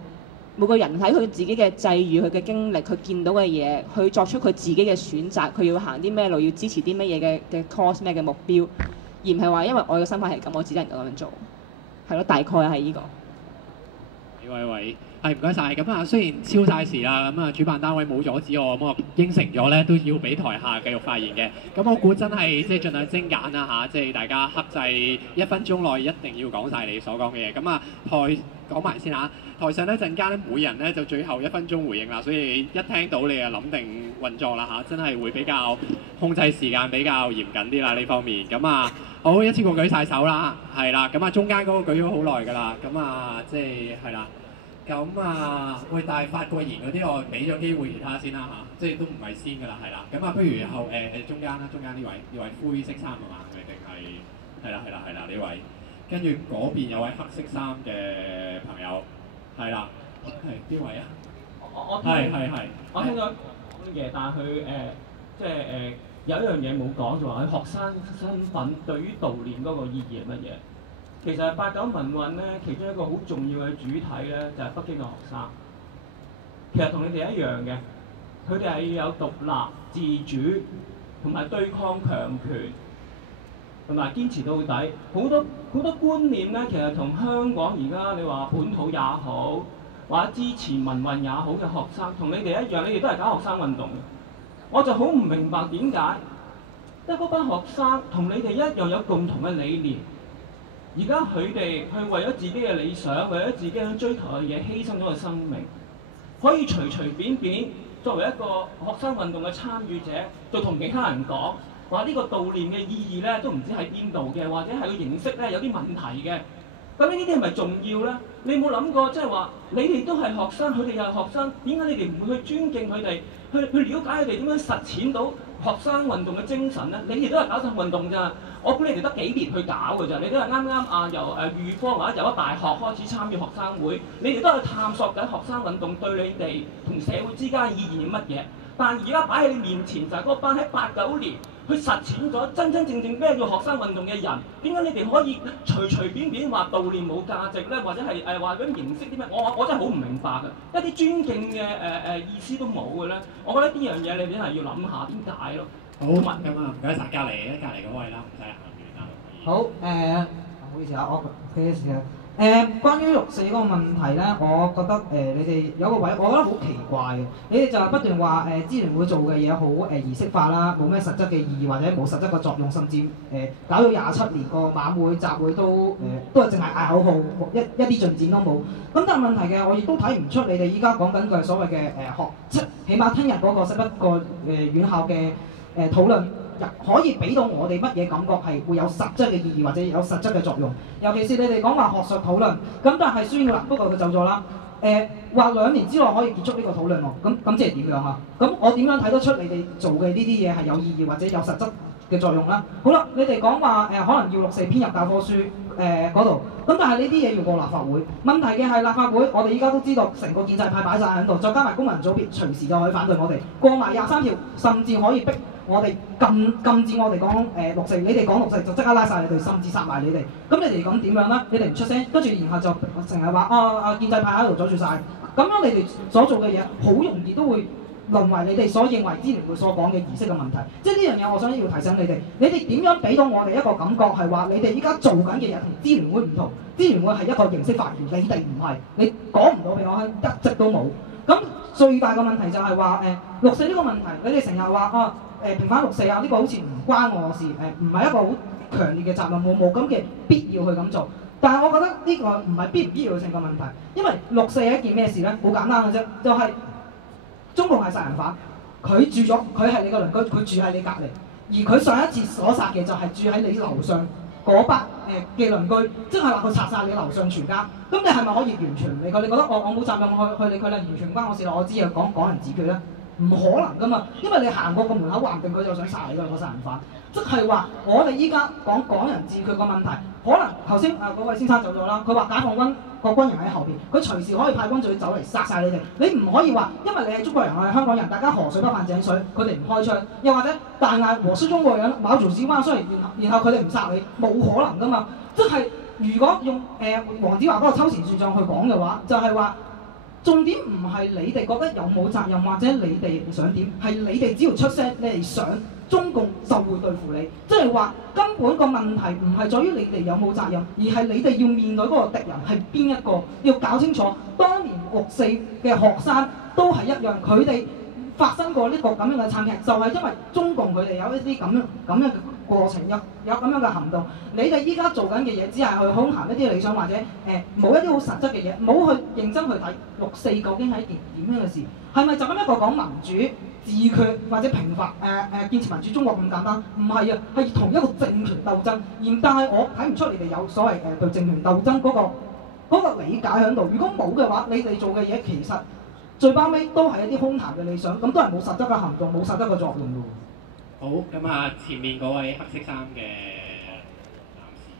每個人喺佢自己嘅際遇、佢嘅經歷、佢見到嘅嘢，去作出佢自己嘅選擇。佢要行啲咩路，要支持啲乜嘢嘅 cause 咩嘅目標，而唔係話因為我嘅身份係咁，我只能夠咁樣做。係咯，大概係呢個。喂，係唔該晒。咁啊，雖然超晒時啦，咁啊主辦單位冇阻止我，咁我應承咗咧都要俾台下繼續發言嘅。咁我估真係即係盡量精簡啦嚇，即係大家克制1分鐘內一定要講晒你所講嘅嘢。咁啊台講埋先嚇，台上咧陣間咧每人咧就最後1分鐘回應啦，所以一聽到你啊諗定運作啦嚇，真係會比較控制時間比較嚴謹啲啦呢方面。咁啊好，一次過舉晒手啦，係啦。咁啊中間嗰個舉咗好耐㗎啦，咁啊即係啦。咁啊，喂！但係發過言嗰啲，我俾咗機會其他先啦嚇，即係都唔係先㗎啦，係啦。咁啊，不如後中間啦，中間呢位灰色衫係嘛？定係啦呢位。跟住嗰邊有位黑色衫嘅朋友，係啦，係邊位啊？我聽咗講嘢，但係佢即係有一樣嘢冇講，就話佢學生身份對於悼念嗰個意義係乜嘢？其實89民運咧，其中一個好重要嘅主體咧，就係北京嘅學生。其實同你哋一樣嘅，佢哋係要有獨立自主，同埋對抗強權，同埋堅持到底。好多觀念咧，其實同香港而家你話本土也好，或者支持民運也好嘅學生，同你哋一樣，你哋都係搞學生運動嘅。我就好唔明白點解，即係嗰班學生同你哋一樣有共同嘅理念。而家佢哋去為咗自己嘅理想，為咗自己想追求嘅嘢，犧牲咗個生命，可以隨便作為一個學生運動嘅參與者，就同其他人講話呢個悼念嘅意義咧，都唔知喺邊度嘅，或者係個形式咧有啲問題嘅。咁呢啲係咪重要咧？你冇諗過即係話你哋都係學生，佢哋又係學生，點解你哋唔會去尊敬佢哋，去了解佢哋點樣實踐到學生運動嘅精神咧？你哋都係搞緊運動咋？我估你哋得幾年去搞㗎咋？你都係啱由預科或者由大學開始參與學生會，你哋都係探索緊學生運動對你哋同社會之間嘅意義係乜嘢？但而家擺喺你面前就係嗰班喺89年去實踐咗真正咩叫學生運動嘅人，點解你哋可以隨便話悼念冇價值咧？或者係話嗰啲形式啲咩？我真係好唔明白㗎，一啲尊敬嘅意思都冇嘅咧。我覺得呢樣嘢你真係要諗下點解咯。好咁啊，唔該晒隔離嗰位啦，唔使行遠啦。好唔好意思啊，我嘅事啊。關於6.4嗰個問題咧，我覺得你哋有個位，我覺得好奇怪嘅。你哋就係不斷話支聯會做嘅嘢好儀式化啦，冇咩實質嘅意義或者冇實質嘅作用，甚至搞到27年個晚會集會都係淨係嗌口號，一啲進展都冇。咁但係問題嘅，我亦都睇唔出你哋依家講緊嘅所謂嘅起碼聽日嗰個11個院校嘅討論。可以俾到我哋乜嘢感覺係會有實質嘅意義或者有實質嘅作用，尤其是你哋講話學術討論，咁但係孫耀南不過佢走咗啦，話2年之內可以結束呢個討論喎，咁即係點樣啊？咁我點樣睇得出你哋做嘅呢啲嘢係有意義或者有實質嘅作用啦？好啦，你哋講話可能要6.4編入教科書嗰度，咁但係呢啲嘢要過立法會，問題嘅係立法會，我哋依家都知道成個建制派擺晒喺度，再加埋公民組別隨時就可以反對我哋，過埋23條，甚至可以逼我哋禁止我哋講6.4，你哋講6.4就即刻拉晒你哋，甚至殺埋你哋。咁你哋咁點樣咧？你哋唔出聲，跟住然後就成日話建制派喺度阻住晒。咁樣你哋所做嘅嘢，好容易都會淪為你哋所認為支聯會所講嘅儀式嘅問題。即係呢樣嘢，我想要提醒你哋，你哋點樣俾到我哋一個感覺係話，你哋依家做緊嘅嘢同支聯會唔同，支聯會係一個形式發言，你哋唔係，你講唔到俾我聽，一直都冇。咁最大嘅問題就係話6.4呢個問題，你哋成日話平反6.4呢個好似唔關我事，唔係一個好強烈嘅責任，冇咁嘅必要去咁做。但係我覺得呢個唔係必唔必要性嘅問題，因為6.4係一件咩事咧？好簡單嘅啫，就係中共係殺人犯，佢係你個鄰居，佢住喺你隔離，而佢上一次所殺嘅就係住喺你樓上嗰班嘅鄰居，即係話佢殺晒你樓上全家。咁你係咪可以完全唔理佢？你覺得我冇責任去理佢啦，完全唔關我事啦，我只係講人自決咧？唔可能噶嘛，因為你行過個門口，話唔定佢就想殺你㗎個殺人犯。即係話我哋依家講港人自決個問題，可能頭先嗰位先生走咗啦，佢話解放軍個軍人喺後邊，佢隨時可以派軍隊走嚟殺晒你哋。你唔可以話，因為你係中國人，我係香港人，大家河水不犯井水，佢哋唔開槍，又或者大嗌我是中國人，毛主席萬歲，然後佢哋唔殺你，冇可能噶嘛。即係如果用黃子華嗰個秋前算賬去講嘅話，就係話。重點唔係你哋覺得有冇責任，或者你哋想點，係你哋只要出聲，你哋想中共就會對付你。即係話根本個問題唔係在於你哋有冇責任，而係你哋要面對嗰個敵人係邊一個，要搞清楚。當年6·4嘅學生都係一樣，佢哋發生過呢個咁樣嘅慘劇，就係因為中共佢哋有一啲咁樣嘅過程，有咁樣嘅行動。你哋依家做緊嘅嘢，只係去空談一啲理想，或者冇一啲好實質嘅嘢，冇去認真去睇6·4究竟係一件點樣嘅事，係咪就咁一個講民主、自決或者平反建設民主中國咁簡單？唔係啊，係同一個政權鬥爭。但係我睇唔出你哋有所謂對政權鬥爭嗰個理解喺度。如果冇嘅話，你哋做嘅嘢其實最包尾都係一啲空談嘅理想，咁都係冇實質嘅行動，冇實質嘅作用㗎喎。好，咁啊，前面嗰位黑色衫嘅男士，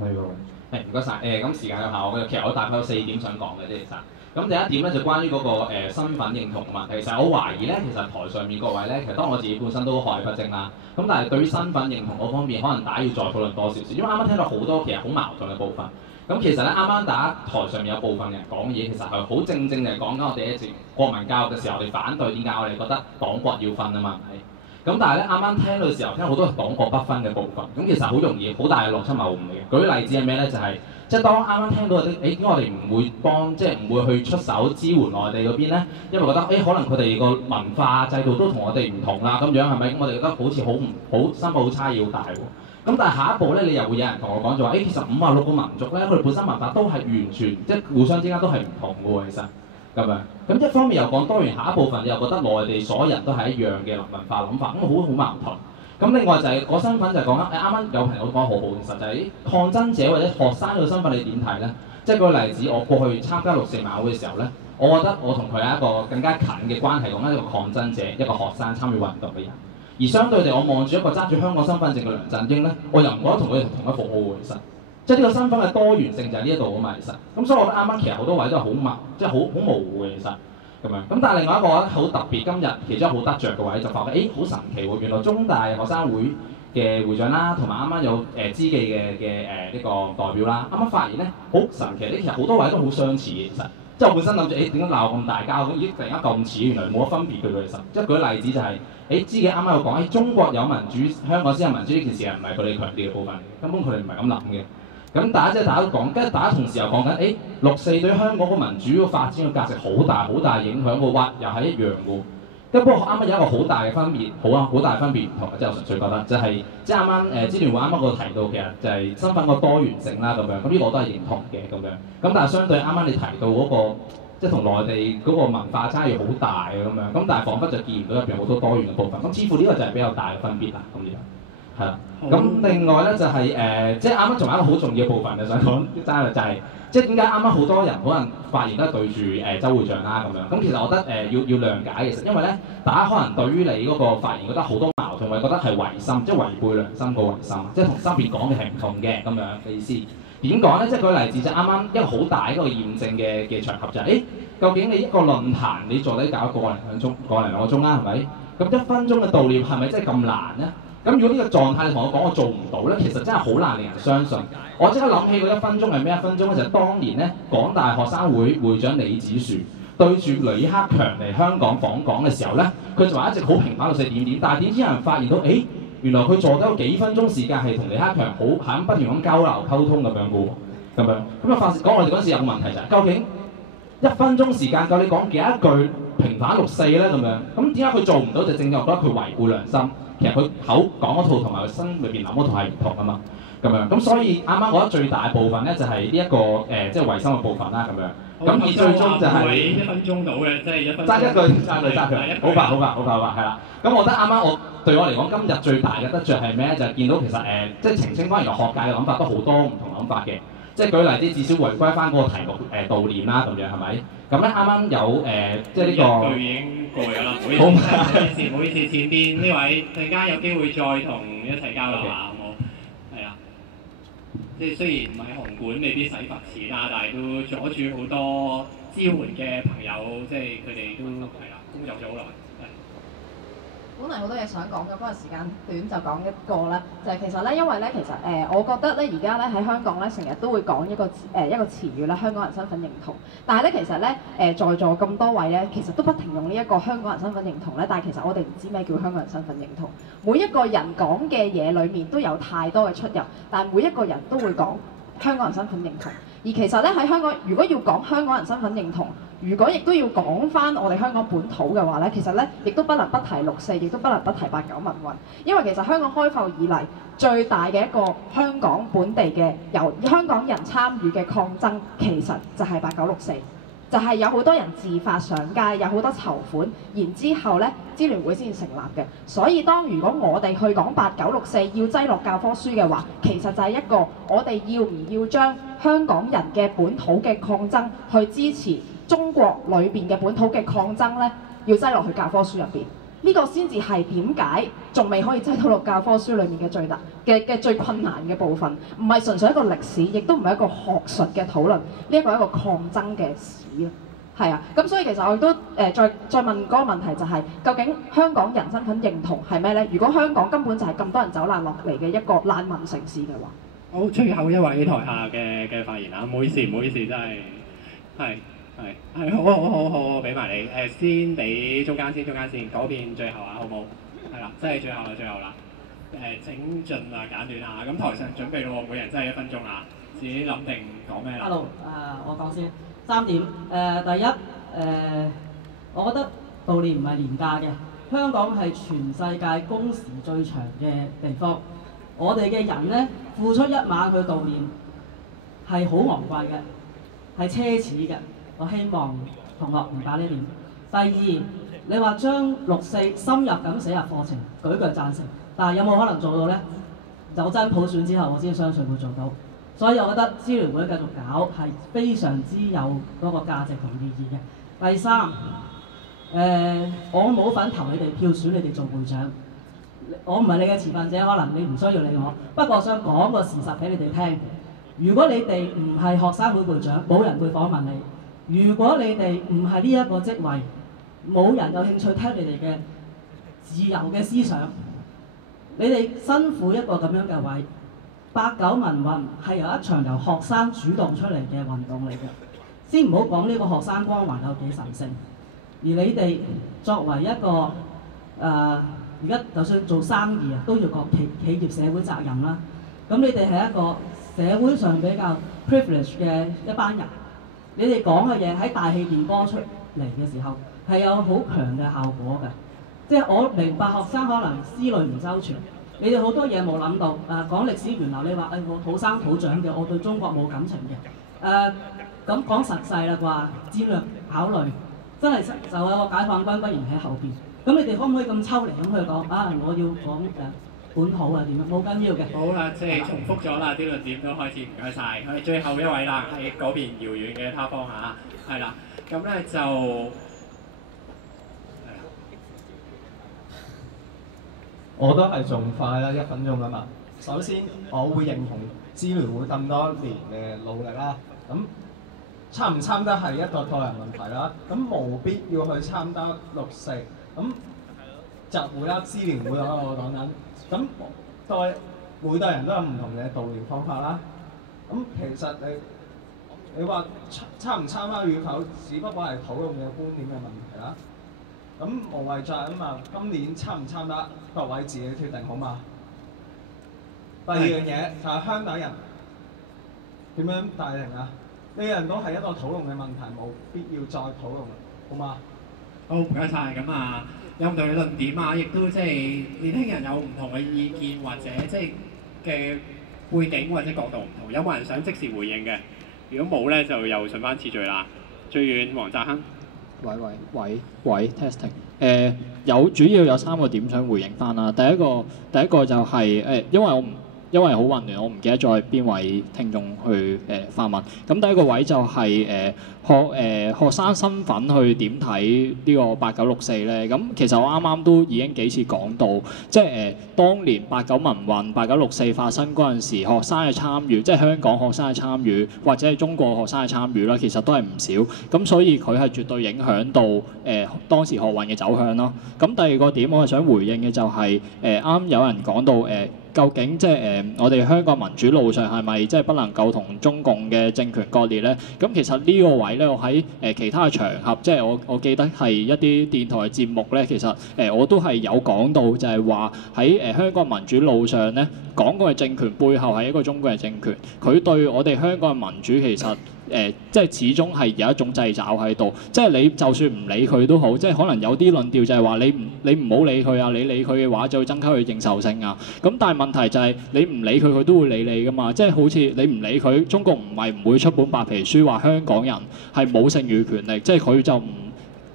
係喎，唔該晒。咁時間有限，其實我大概有4點想講嘅啫，其實。咁第一點咧就關於嗰個身份認同嘅問題。其實我懷疑咧，其實台上面各位咧，其實當我自己本身都海不精啦。咁但係對於身份認同嗰方面，可能大家要再討論多少少，因為啱啱聽到好多其實好矛盾嘅部分。咁其實咧，啱啱大家台上面有部分人講嘅嘢，其實係好正就係講緊我哋一直國民教育嘅時候，我哋反對點解我哋覺得黨國要分啊嘛，係咪？咁但係咧，啱啱聽到嘅時候，聽好多黨國不分嘅部分，咁其實好容易好大嘅邏輯謬誤嘅。舉例子係咩咧？就係即係當啱啱聽到啲，點解我哋唔會幫，即係唔會去出手支援內地嗰邊咧？因為覺得可能佢哋個文化制度都同我哋唔同啦，咁樣係咪？咁我哋覺得好似好分佈好差異好大喎。咁但係下一步咧，你又會有人同我講就話，其實56個民族咧，佢哋本身文化都係完全即係互相之間都係唔同嘅喎，其實。咁樣，咁一方面又講多元，下一部分你又覺得內地所有人都係一樣嘅文化諗法，咁好矛盾。咁另外就係個身份就係講緊，啱啱有朋友講得好好，其實就係抗爭者或者學生嘅身份，你點睇咧？即係舉個例子，我過去參加6·4晚會嘅時候咧，我覺得我同佢係一個更加近嘅關係，講緊一個抗爭者，一個學生參與運動嘅人。而相對地，我望住一個揸住香港身份證嘅梁振英咧，我又唔覺得同佢哋同一服務喎，其實。即係呢個身份嘅多元性就喺呢一度啊嘛，其實。咁所以我覺得啱啱其實好多位都係好即係好模糊嘅其實咁樣。咁但係另外一個我覺得好特別，今日其中好得着嘅位就發覺，好神奇喎！原來中大學生會嘅會長啦，同埋啱啱有知記嘅呢個代表啦，啱啱發言咧好神奇，呢其實好多位都好相似嘅其實。即係我本身諗住點解鬧咁大交咁，突然間咁似，原來冇乜分別嘅喎其實。即係舉例子就係知記啱啱有講，中國有民主，香港先有民主呢件事係唔係佢哋強調嘅部分嚟嘅，根本佢哋唔係咁諗嘅。咁大家都講，跟住大家同時又講緊，6·4對香港個民主個發展嘅價值好大影響喎，又係一樣嘅。咁不過啱啱有一個好大嘅分別，好大分別唔同嘅，即係我純粹覺得，就係即係啱啱支聯會啱啱嗰度提到，其實就係身份個多元性啦咁樣。咁呢個我都係認同嘅咁樣。咁但係相對啱啱你提到嗰個，即係同內地嗰個文化差異好大嘅咁樣。咁但係彷彿就見唔到入邊好多多元嘅部分。咁似乎呢個就係比較大嘅分別啦。咁樣。係啦，咁另外咧就係即係啱啱仲有一個好重要嘅部分就想講，就係即係點解啱啱好多人可能發言都係對住周會長啦咁樣。咁其實我覺得要諒解其實，因為咧大家可能對於你嗰個發言覺得好多矛盾，或者覺得係違心，即係違背良心個違心，即係同身邊講嘅係唔同嘅咁樣嘅意思。點講咧？即係舉例子就啱啱一個好大一個驗證嘅場合就係，究竟你一個論壇你坐低搞個零兩個鐘啦，係咪？咁1分鐘嘅悼念係咪真係咁難咧？咁如果呢個狀態你同我講我做唔到咧，其實真係好難令人相信。我即刻諗起嗰1分鐘係咩？1分鐘咧就係當年咧港大學生會會長李子樹對住李克強嚟香港訪港嘅時候咧，佢就話一直好平反6·4，但係點知有人發現到，原來佢坐低有幾分鐘時間係同李克強係咁不斷咁交流溝通咁樣嘅喎，咁啊發講我哋嗰時有個問題就係，究竟1分鐘時間夠你講幾多句平反6·4咧咁樣？咁點解佢做唔到？就正正我覺得佢違背良心。其實佢口講嗰套同埋佢心裏邊諗嗰套係唔同啊嘛，咁樣咁所以啱啱我覺得最大部分咧就係呢一個即係衞生嘅部分啦，咁樣。咁而最終就係1分鐘到嘅，即係1分鐘。爭一句，好快，係啦。咁我覺得啱啱對我嚟講，今日最大嘅得着係咩咧？就係見到其實即係澄清翻，原來學界嘅諗法都好多唔同諗法嘅。即係舉例啲，至少回歸翻嗰個題目悼念啦，咁樣係咪？咁咧啱啱有即係呢個一句已經過咗啦，唔好意思，前邊呢位陣間有機會再同一齊交流下，好冇？係啊，即係雖然唔係紅館，未必使罰錢啦，但係都阻住好多支援嘅朋友，即係佢哋都係啦，工作咗好耐。本嚟好多嘢想講嘅，不過時間短就講一個啦。就係、其實咧，因為咧，其實我覺得咧，而家咧喺香港咧，成日都會講一個詞語啦，香港人身份認同。但係咧，其實咧，在座咁多位咧，其實都不停用呢一個香港人身份認同咧。但係其實我哋唔知咩叫香港人身份認同。每一個人講嘅嘢裡面都有太多嘅出入，但係每一個人都會講香港人身份認同。而其實咧喺香港，如果要講香港人身份認同，如果亦都要講翻我哋香港本土嘅話咧，其實咧亦都不能不提6·4，亦都不能不提8·9民運。因為其實香港開埠以嚟最大嘅一個香港本地嘅由香港人參與嘅抗爭，其實就係8·9/6·4，就係有好多人自發上街，有好多籌款，然之後咧支聯會先成立嘅。所以如果我哋去講8·9/6·4要擠落教科書嘅話，其實就係一個我哋要唔要將香港人嘅本土嘅抗爭去支持中國裏邊嘅本土嘅抗爭咧，要擠落去教科書入邊，呢個先至係點解仲未可以擠到落教科書裏面嘅最困難嘅部分，唔係純粹一個歷史，亦都唔係一個學術嘅討論，呢一個係一個抗爭嘅史啊，係啊，咁所以其實我亦都再問嗰個問題就係、究竟香港人身份認同係咩呢？如果香港根本就係咁多人走難落嚟嘅一個難民城市嘅話，好，最後一位台下嘅發言啊，唔好意思，真係係好，俾埋你先俾中間先，嗰邊最後啊，好冇？係啦，真係最後啦，請盡量簡短啊！咁台上準備咯，每人真係1分鐘啊，自己諗定講咩啦 ？Hello， 我講先3點。第一，我覺得悼念唔係廉價嘅，香港係全世界工時最長嘅地方，我哋嘅人咧付出1晚去悼念係好昂貴嘅，係奢侈嘅。我希望同學明白呢點。第二，你話將6·4深入咁寫入課程，舉腳贊成，但係有冇可能做到呢？有真普選之後，我先相信會做到。所以我覺得支聯會繼續搞係非常之有嗰個價值同意義嘅。第三，我冇份投你哋票選你哋做會長，我唔係你嘅持份者，可能你唔需要理我。不過我想講個事實俾你哋聽，如果你哋唔係學生會會長，冇人會訪問你。如果你哋唔係呢一個職位，冇人有興趣聽你哋嘅自由嘅思想。你哋辛苦一個咁樣嘅位，8·9民運係由一場由學生主動出嚟嘅運動嚟嘅。先唔好講呢個學生光環有幾神聖，而你哋作為一個而家就算做生意啊，都要講企業社會責任啦。咁你哋係一個社會上比較 privilege 嘅一班人。你哋講嘅嘢喺大氣電波出嚟嘅時候係有好強嘅效果嘅，即係我明白學生可能思慮唔周全，你哋好多嘢冇諗到。講歷史源流，你話我土生土長嘅，我對中國冇感情嘅。咁講實際啦啩，戰略考慮真係就有個解放軍不然喺後邊。咁你哋可唔可以咁抽離咁去講我要講本土啊點樣？冇緊要嘅。好啦，即係重複咗啦，啲論點都開始唔該晒。我哋最後一位啦，喺嗰邊遙遠嘅他方嚇，係啦，咁咧就我都係仲快啦，1分鐘啊嘛。首先，我會認同支聯會咁多年嘅努力啦。咁參唔參加係一個個人問題啦。咁冇必要去參加6·4。咁集會啦，支聯會啦，我講緊。咁每代人都有唔同嘅悼念方法啦。咁其實你話參唔參加與否，只不過係討論嘅觀點嘅問題啦。咁無謂再啊嘛，今年參唔參加，各位自己決定好嘛。第二樣嘢就係香港人點樣帶領啊？呢樣都係一個討論嘅問題，冇必要再討論，好嘛？好，唔該晒。咁啊，有唔同嘅論點啊，亦都即係年輕人有唔同嘅意見或者即係嘅背景或者角度唔同，有冇人想即時回應嘅？如果冇咧，就又順翻次序啦。最遠黃澤亨。喂 testing。主要有3個點想回應翻啦。第一個就係、因為好混亂，我唔記得咗係邊位聽眾去發問。咁第一個位就係、學生身份去點睇呢個8964咧？咁其實我啱啱都已經幾次講到，即係當年89民運、8964發生嗰陣時，學生嘅參與，即係香港學生嘅參與，或者係中國學生嘅參與啦，其實都係唔少。咁所以佢係絕對影響到當時學運嘅走向咯。咁第二個點我係想回應嘅就係啱有人講到究竟即係我哋香港民主路上係咪即係不能夠同中共嘅政權割裂咧？咁其實呢個位咧，我喺其他嘅場合，即係我記得係一啲電台節目咧，其實我都係有講到，就係話喺香港民主路上咧，港共嘅政權背後係一個中國嘅政權，佢對我哋香港嘅民主其實即係始終係有一種掣肘喺度，即係你就算唔理佢都好，即係可能有啲論調就係話你唔好理佢啊，你理佢嘅話就會增加佢認受性啊。咁但係問題就係你唔理佢，佢都會理你㗎嘛。即係好似你唔理佢，中國唔會出本白皮書話香港人係冇剩餘權力，即係佢就唔。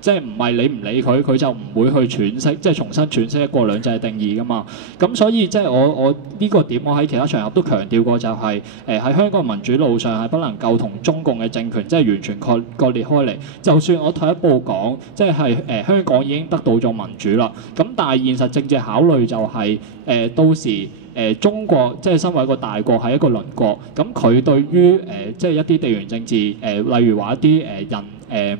即係唔係你唔理佢，佢就唔會去詮釋，即係重新詮釋一國兩制嘅定義㗎嘛。咁所以即係我呢個點，我喺其他場合都強調過，就係喺香港民主路上係不能夠同中共嘅政權即係完全割裂開嚟。就算我退一步講，即係香港已經得到咗民主啦。咁但係現實政治考慮就係到時中國即係身為一個大國係一個鄰國，咁佢對於即係一啲地緣政治例如話一啲人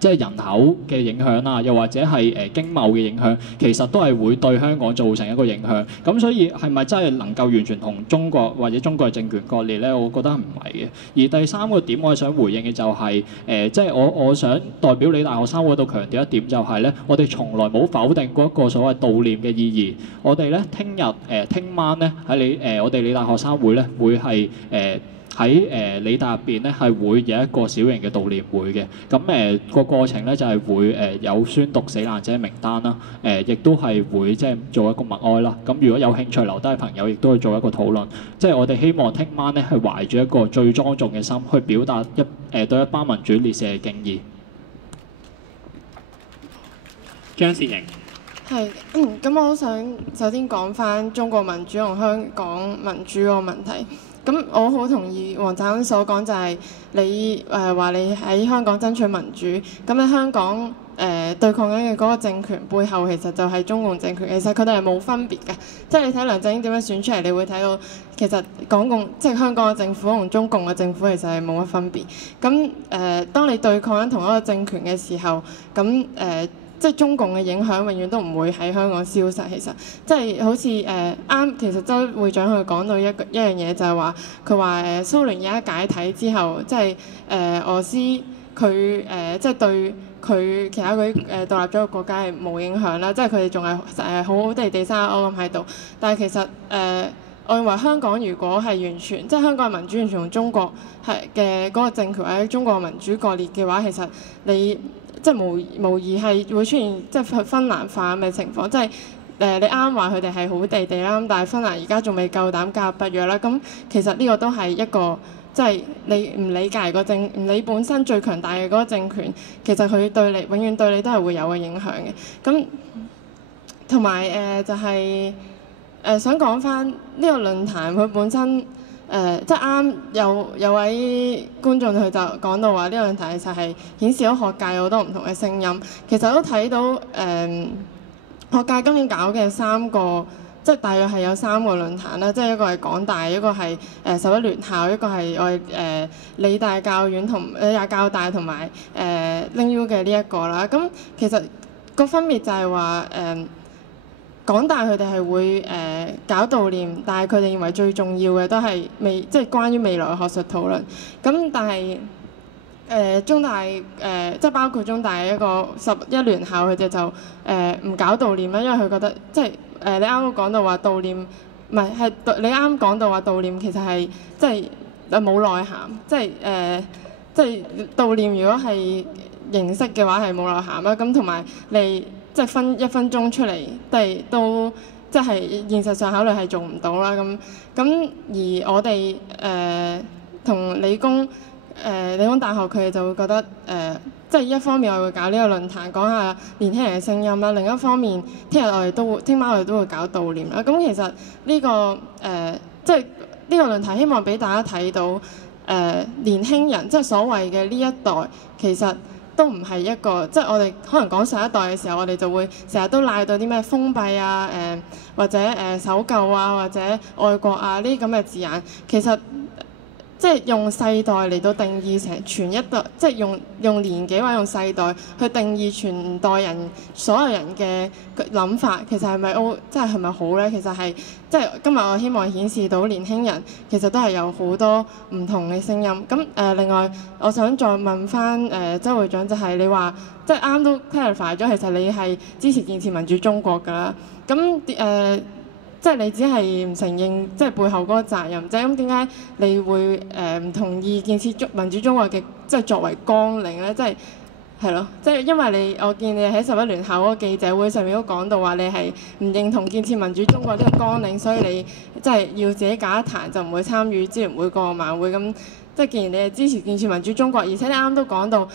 即係人口嘅影響啦，又或者係經貿嘅影響，其實都係會對香港造成一個影響。咁所以係咪真係能夠完全同中國或者中國嘅政權割裂咧？我覺得唔係嘅。而第3個點我係想回應嘅就係即係我想代表理大學生會度強調一點就係咧，我哋從來冇否定過一個所謂悼念嘅意義。我哋咧聽晚咧喺我哋理大學生會咧會係喺理大入邊咧係會有一個小型嘅悼念會嘅，咁個過程咧就係會有宣讀死難者名單啦，亦都係會即係做一個默哀啦。咁如果有興趣留低嘅朋友，亦都會做一個討論。即係我哋希望聽晚咧係懷住一個最莊重嘅心去表達對一班民主烈士嘅敬意。張善瑩。係，咁我好想首先講翻中國民主同香港民主個問題。咁我好同意黃澤恩所講，就係你話你喺香港爭取民主，咁喺香港對抗緊嘅嗰個政權背後其實就係中共政權，其實佢哋係冇分別嘅。即係你睇梁振英點樣選出嚟，你會睇到其實港共即係香港嘅政府同中共嘅政府其實係冇乜分別。咁當你對抗緊同一個政權嘅時候，咁即係中共嘅影響永遠都唔會喺香港消失。其實即係好似啱，其實周會長佢講到一樣嘢就係話，佢話蘇聯而家解體之後，即係俄羅斯佢即係對佢其他嗰啲獨立咗嘅國家係冇影響啦，即係佢哋仲係好好地生勾咁喺度。但係其實我認為香港如果係完全即係香港嘅民主完全同中國係嘅嗰個政權或者中國嘅民主割裂嘅話，其實你即係無疑係會出現即係芬蘭化咁嘅情況，即係你啱話佢哋係好地地啦，但係芬蘭而家仲未夠膽加入北約啦。咁其實呢個都係一個即係你唔理解個唔理本身最強大嘅嗰個政權，其實佢對你永遠對你都係會有個影響嘅。咁同埋就係想講翻呢個論壇佢本身。即係啱有位觀眾佢就講到話呢個論壇其實係顯示咗學界有好多唔同嘅聲音。其實都睇到學界今年搞嘅3個，即係大約係有3個論壇啦，即係一個係港大，一個係11聯校，一個係我哋理大教院同教大同埋LingU嘅呢一個啦。咁其實個分別就係話港大佢哋係會搞悼念，但係佢哋認為最重要嘅都係即係關於未來嘅學術討論。咁但係中大即係包括中大一個11聯校，佢哋就唔搞悼念啦，因為佢覺得即係你啱講到話悼念，唔係你啱講到話悼念其實係即係冇內涵，即係悼念如果係形式嘅話係冇內涵啦。咁同埋你。即係分1分鐘出嚟，都即係現實上考慮係做唔到啦。咁而我哋同理工理工大學佢哋就會覺得即係一方面我哋會搞呢個論壇講下年輕人嘅聲音啦，另一方面聽晚我哋都會搞悼念啦。咁其實呢個即係呢個論壇希望俾大家睇到年輕人即係所謂嘅呢一代其實都唔係一個，即係我哋可能講上一代嘅時候，我哋就會成日都賴到啲咩封閉啊，或者守舊啊，或者愛國啊呢啲咁嘅字眼，其實即係用世代嚟到定義成全一代，即係用年紀或者用世代去定義全代人所有人嘅諗法，其實係咪即係咪好咧？其實係即係今日我希望顯示到年輕人其實都係有好多唔同嘅聲音。咁另外我想再問翻周會長，就係你話即係啱都 clarify 咗，其實你係支持建設民主中國㗎啦。咁即係你只係唔承認即係背後嗰個責任啫。咁點解你會唔同意建設民主中國嘅即係作為綱領咧？即係係咯，即係因為我見你喺11聯校嗰個記者會上面都講到話，你係唔認同建設民主中國呢個綱領，所以你即係要自己搞一壇，就唔會參與支聯會個晚會咁。即係既然你係支持建設民主中國，而且你啱都講到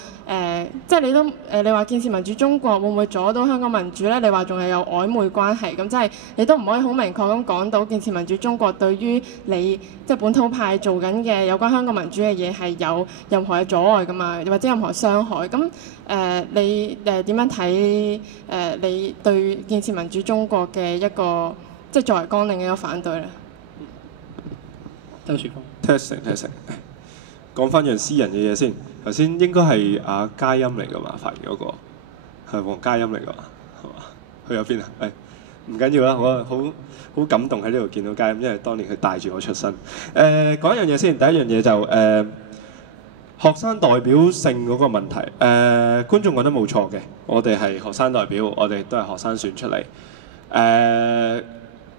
即係你話建設民主中國會唔會阻到香港民主咧？你話仲係有曖昧關係，咁即係你都唔可以好明確咁講到建設民主中國對於你即係本土派做緊嘅有關香港民主嘅嘢係有任何嘅阻礙㗎嘛，或者任何傷害。咁你點樣睇你對建設民主中國嘅一個即係作為綱領嘅一個反對咧？周樹峰 testing。講翻樣私人嘅嘢先，頭先應該係阿嘉欣嚟㗎嘛，發言嗰個係黃嘉欣嚟㗎嘛，係嘛？去咗邊啊？唔緊要啦，我好感動喺呢度見到嘉欣，因為當年佢帶住我出身。講一樣嘢先，第一樣嘢就學生代表性嗰個問題。觀眾講得冇錯嘅，我哋係學生代表，我哋都係學生選出嚟。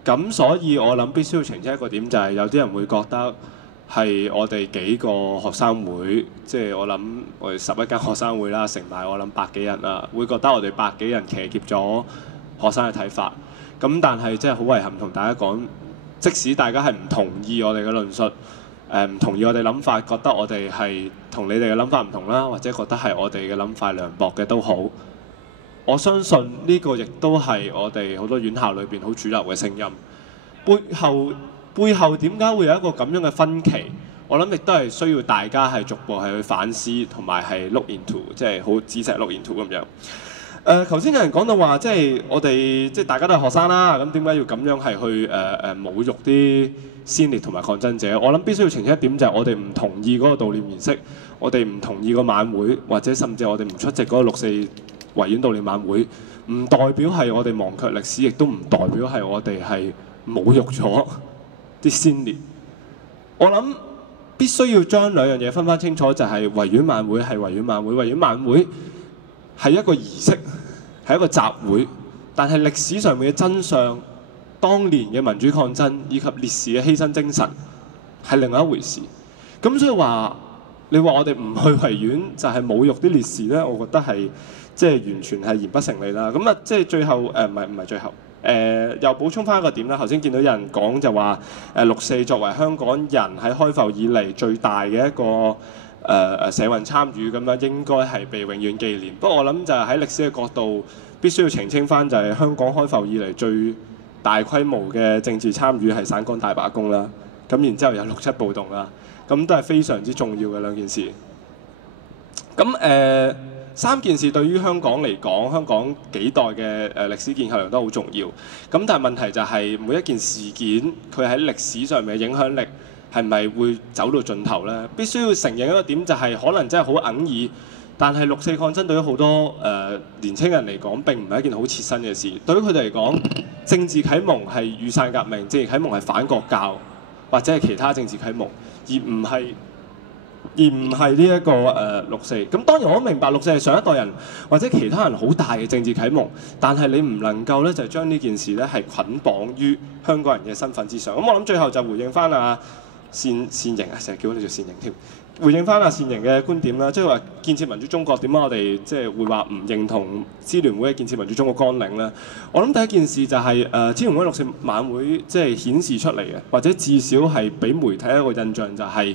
咁所以我諗必須要澄清一個點，就係有啲人會覺得係我哋幾個學生會，即係我諗我哋11間學生會啦，乘埋我諗百幾人啦，會覺得我哋百幾人騎劫咗學生嘅睇法。咁但係即係好遺憾同大家講，即使大家係唔同意我哋嘅論述，唔同意我哋諗法，覺得我哋係同你哋嘅諗法唔同啦，或者覺得係我哋嘅諗法涼薄嘅都好，我相信呢個亦都係我哋好多院校裏邊好主流嘅聲音。背後點解會有一個咁樣嘅分歧？我諗亦都係需要大家係逐步係去反思，同埋係 look into， 即係好仔細 look into 咁樣。頭先有人講到話，即係我哋即係大家都係學生啦，咁點解要咁樣係去侮辱啲先烈同埋抗爭者？我諗必須要澄清一點，就係我哋唔同意嗰個悼念儀式，我哋唔同意個晚會，或者甚至我哋唔出席嗰個6·4維園悼念晚會，唔代表係我哋忘卻歷史，亦都唔代表係我哋係侮辱咗啲先烈。我諗必須要將兩樣嘢分翻清楚，就係維園晚會係維園晚會，維園晚會係一個儀式，係一個集會，但係歷史上面嘅真相，當年嘅民主抗爭以及烈士嘅犧牲精神係另外一回事。咁所以話你話我哋唔去維園就係侮辱啲烈士咧，我覺得係即係完全係言不成理啦。咁啊，即係最後唔係最後。又補充翻一個點啦，頭先見到有人講就話6·4作為香港人喺開埠以嚟最大嘅一個社運參與咁樣，應該係被永遠紀念。不過我諗就係喺歷史嘅角度，必須要澄清翻，就係香港開埠以嚟最大規模嘅政治參與係省港大罷工啦，咁然之後有6·7暴動啦，咁都係非常之重要嘅兩件事。咁三件事對於香港嚟講，香港幾代嘅歷史建構量都好重要。咁但係問題就係每一件事件佢喺歷史上面嘅影響力係咪會走到盡頭呢？必須要承認一個點，就係可能真係好哽耳，但係6·4抗爭對於好多年青人嚟講並唔係一件好切身嘅事。對於佢哋嚟講，政治啟蒙係雨傘革命，政治啟蒙係反國教或者係其他政治啟蒙，而唔係呢一個6·4。咁當然我明白6·4係上一代人或者其他人好大嘅政治啟蒙，但係你唔能夠咧就將呢件事咧係捆綁於香港人嘅身份之上。咁我諗最後就回應翻阿善瑩啊，成日叫你做善瑩添。回應翻阿善瑩嘅觀點啦，即係話建設民主中國點解我哋即係會話唔認同支聯會嘅建設民主中國綱領咧？我諗第一件事就係支聯會6·4晚會即係顯示出嚟嘅，或者至少係俾媒體一個印象就係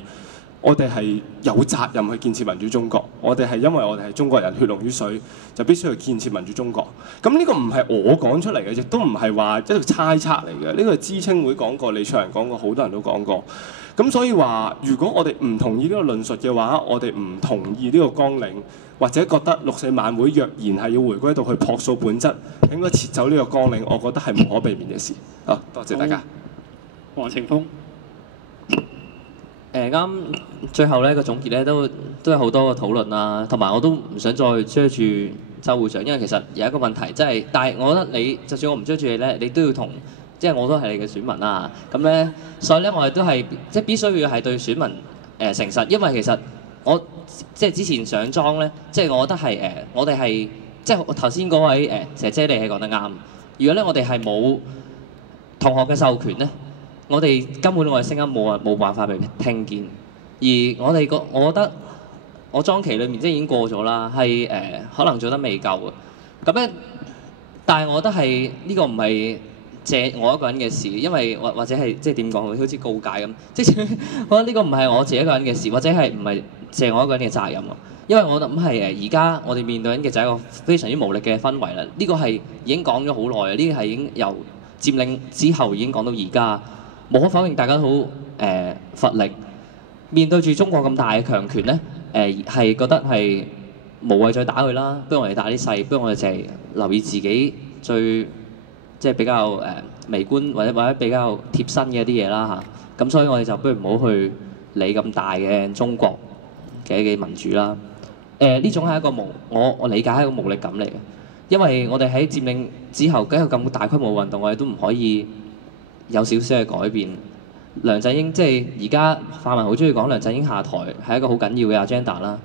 我哋係有責任去建設民主中國，我哋係因為我哋係中國人血濃於水，就必須去建設民主中國。咁呢個唔係我講出嚟嘅，亦都唔係話一個猜測嚟嘅，呢個係知青會講過，李卓人講過，好多人都講過。咁所以話，如果我哋唔同意呢個論述嘅話，我哋唔同意呢個綱領，或者覺得六四晚會若然係要回歸到去樸素本質，應該撤走呢個綱領，我覺得係無可避免嘅事。好，多謝大家。黃晴鋒。啱最後咧個總結咧都有好多個討論啦，同埋我都唔想再追住周會長，因為其實有一個問題，即係，但係我覺得你就算我唔追住你咧，你都要同，即係我都係你嘅選民啦。咁咧，所以咧我哋都係即係必須要係對選民誠實，因為其實我即係之前上莊咧，即係我覺得係我哋係即係頭先嗰位姐姐你係講得啱。如果咧我哋係冇同學嘅授權咧，我哋根本我哋聲音冇辦法被聽見，而我覺得我莊期裏面即係已經過咗啦，係可能做得未夠嘅。咁咧，但係我覺得係呢個唔係借我一個人嘅事，因為或者係即係點講，好似告解咁。即係我覺得呢個唔係我自己一個人嘅事，或者係唔係借我一個人嘅責任啊？因為我諗係而家我哋面對緊嘅就係一個非常之無力嘅氛圍啦。呢個係已經講咗好耐，呢個係已經由佔領之後已經講到而家。無可否認，大家都好乏力，面對住中國咁大嘅強權咧，係覺得係無謂再打佢啦，不如我哋打啲細，不如我哋淨係留意自己最即係比較微觀或者比較貼身嘅一啲嘢啦嚇。咁所以我哋就不如唔好去理咁大嘅中國嘅民主啦。呢種係一個我理解係一個無力感嚟嘅，因為我哋喺佔領之後，一個咁大規模運動，我哋都唔可以有少少嘅改變。梁振英即係而家泛民好中意講梁振英下台係一個好緊要嘅 agenda 啦，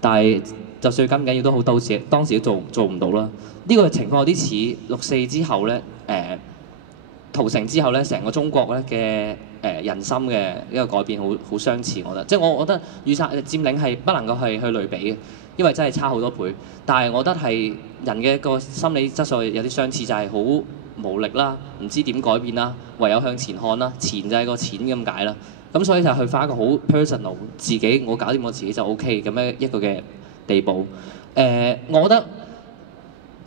但係就算緊唔緊要都好，當時都做唔到啦。呢個情況有啲似六四之後咧，屠城之後咧，成個中國咧嘅人心嘅一個改變好相似，我覺得。即係我覺得雨傘佔領係不能夠係去類比嘅，因為真係差好多倍。但係我覺得係人嘅個心理質素有啲相似，就係好無力啦，唔知點改變啦，唯有向前看啦。錢就係個錢咁解啦。咁所以就去翻一個好 personal， 自己我搞掂我自己就 OK 咁樣一個嘅地步。我覺得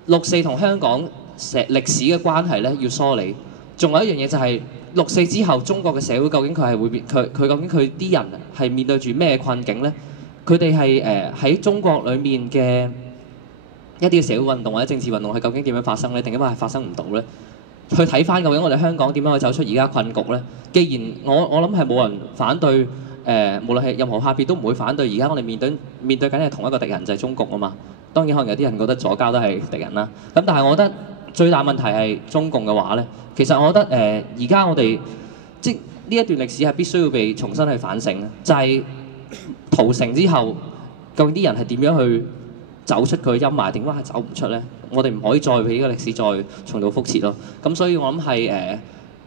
六四同香港歷史嘅關係咧要梳理。仲有一樣嘢就係六四之後，中國嘅社會究竟佢係會變，佢究竟佢啲人係面對住咩困境咧？佢哋係喺中國裡面嘅一啲嘅社會運動或者政治運動係究竟點樣發生咧？定因為係發生唔到咧？去睇翻究竟我哋香港點樣去走出而家困局咧？既然我諗係冇人反對，無論係任何派別都唔會反對。而家我哋面對緊係同一個敵人就係中國啊嘛。當然可能有啲人覺得左膠都係敵人啦。咁但係我覺得最大問題係中共嘅話咧，其實我覺得而家我哋即呢一段歷史係必須要被重新去反省，就係屠城之後，究竟啲人係點樣去走出佢陰霾，定係走唔出咧？我哋唔可以再俾呢個歷史再重蹈覆轍咯。咁所以我諗係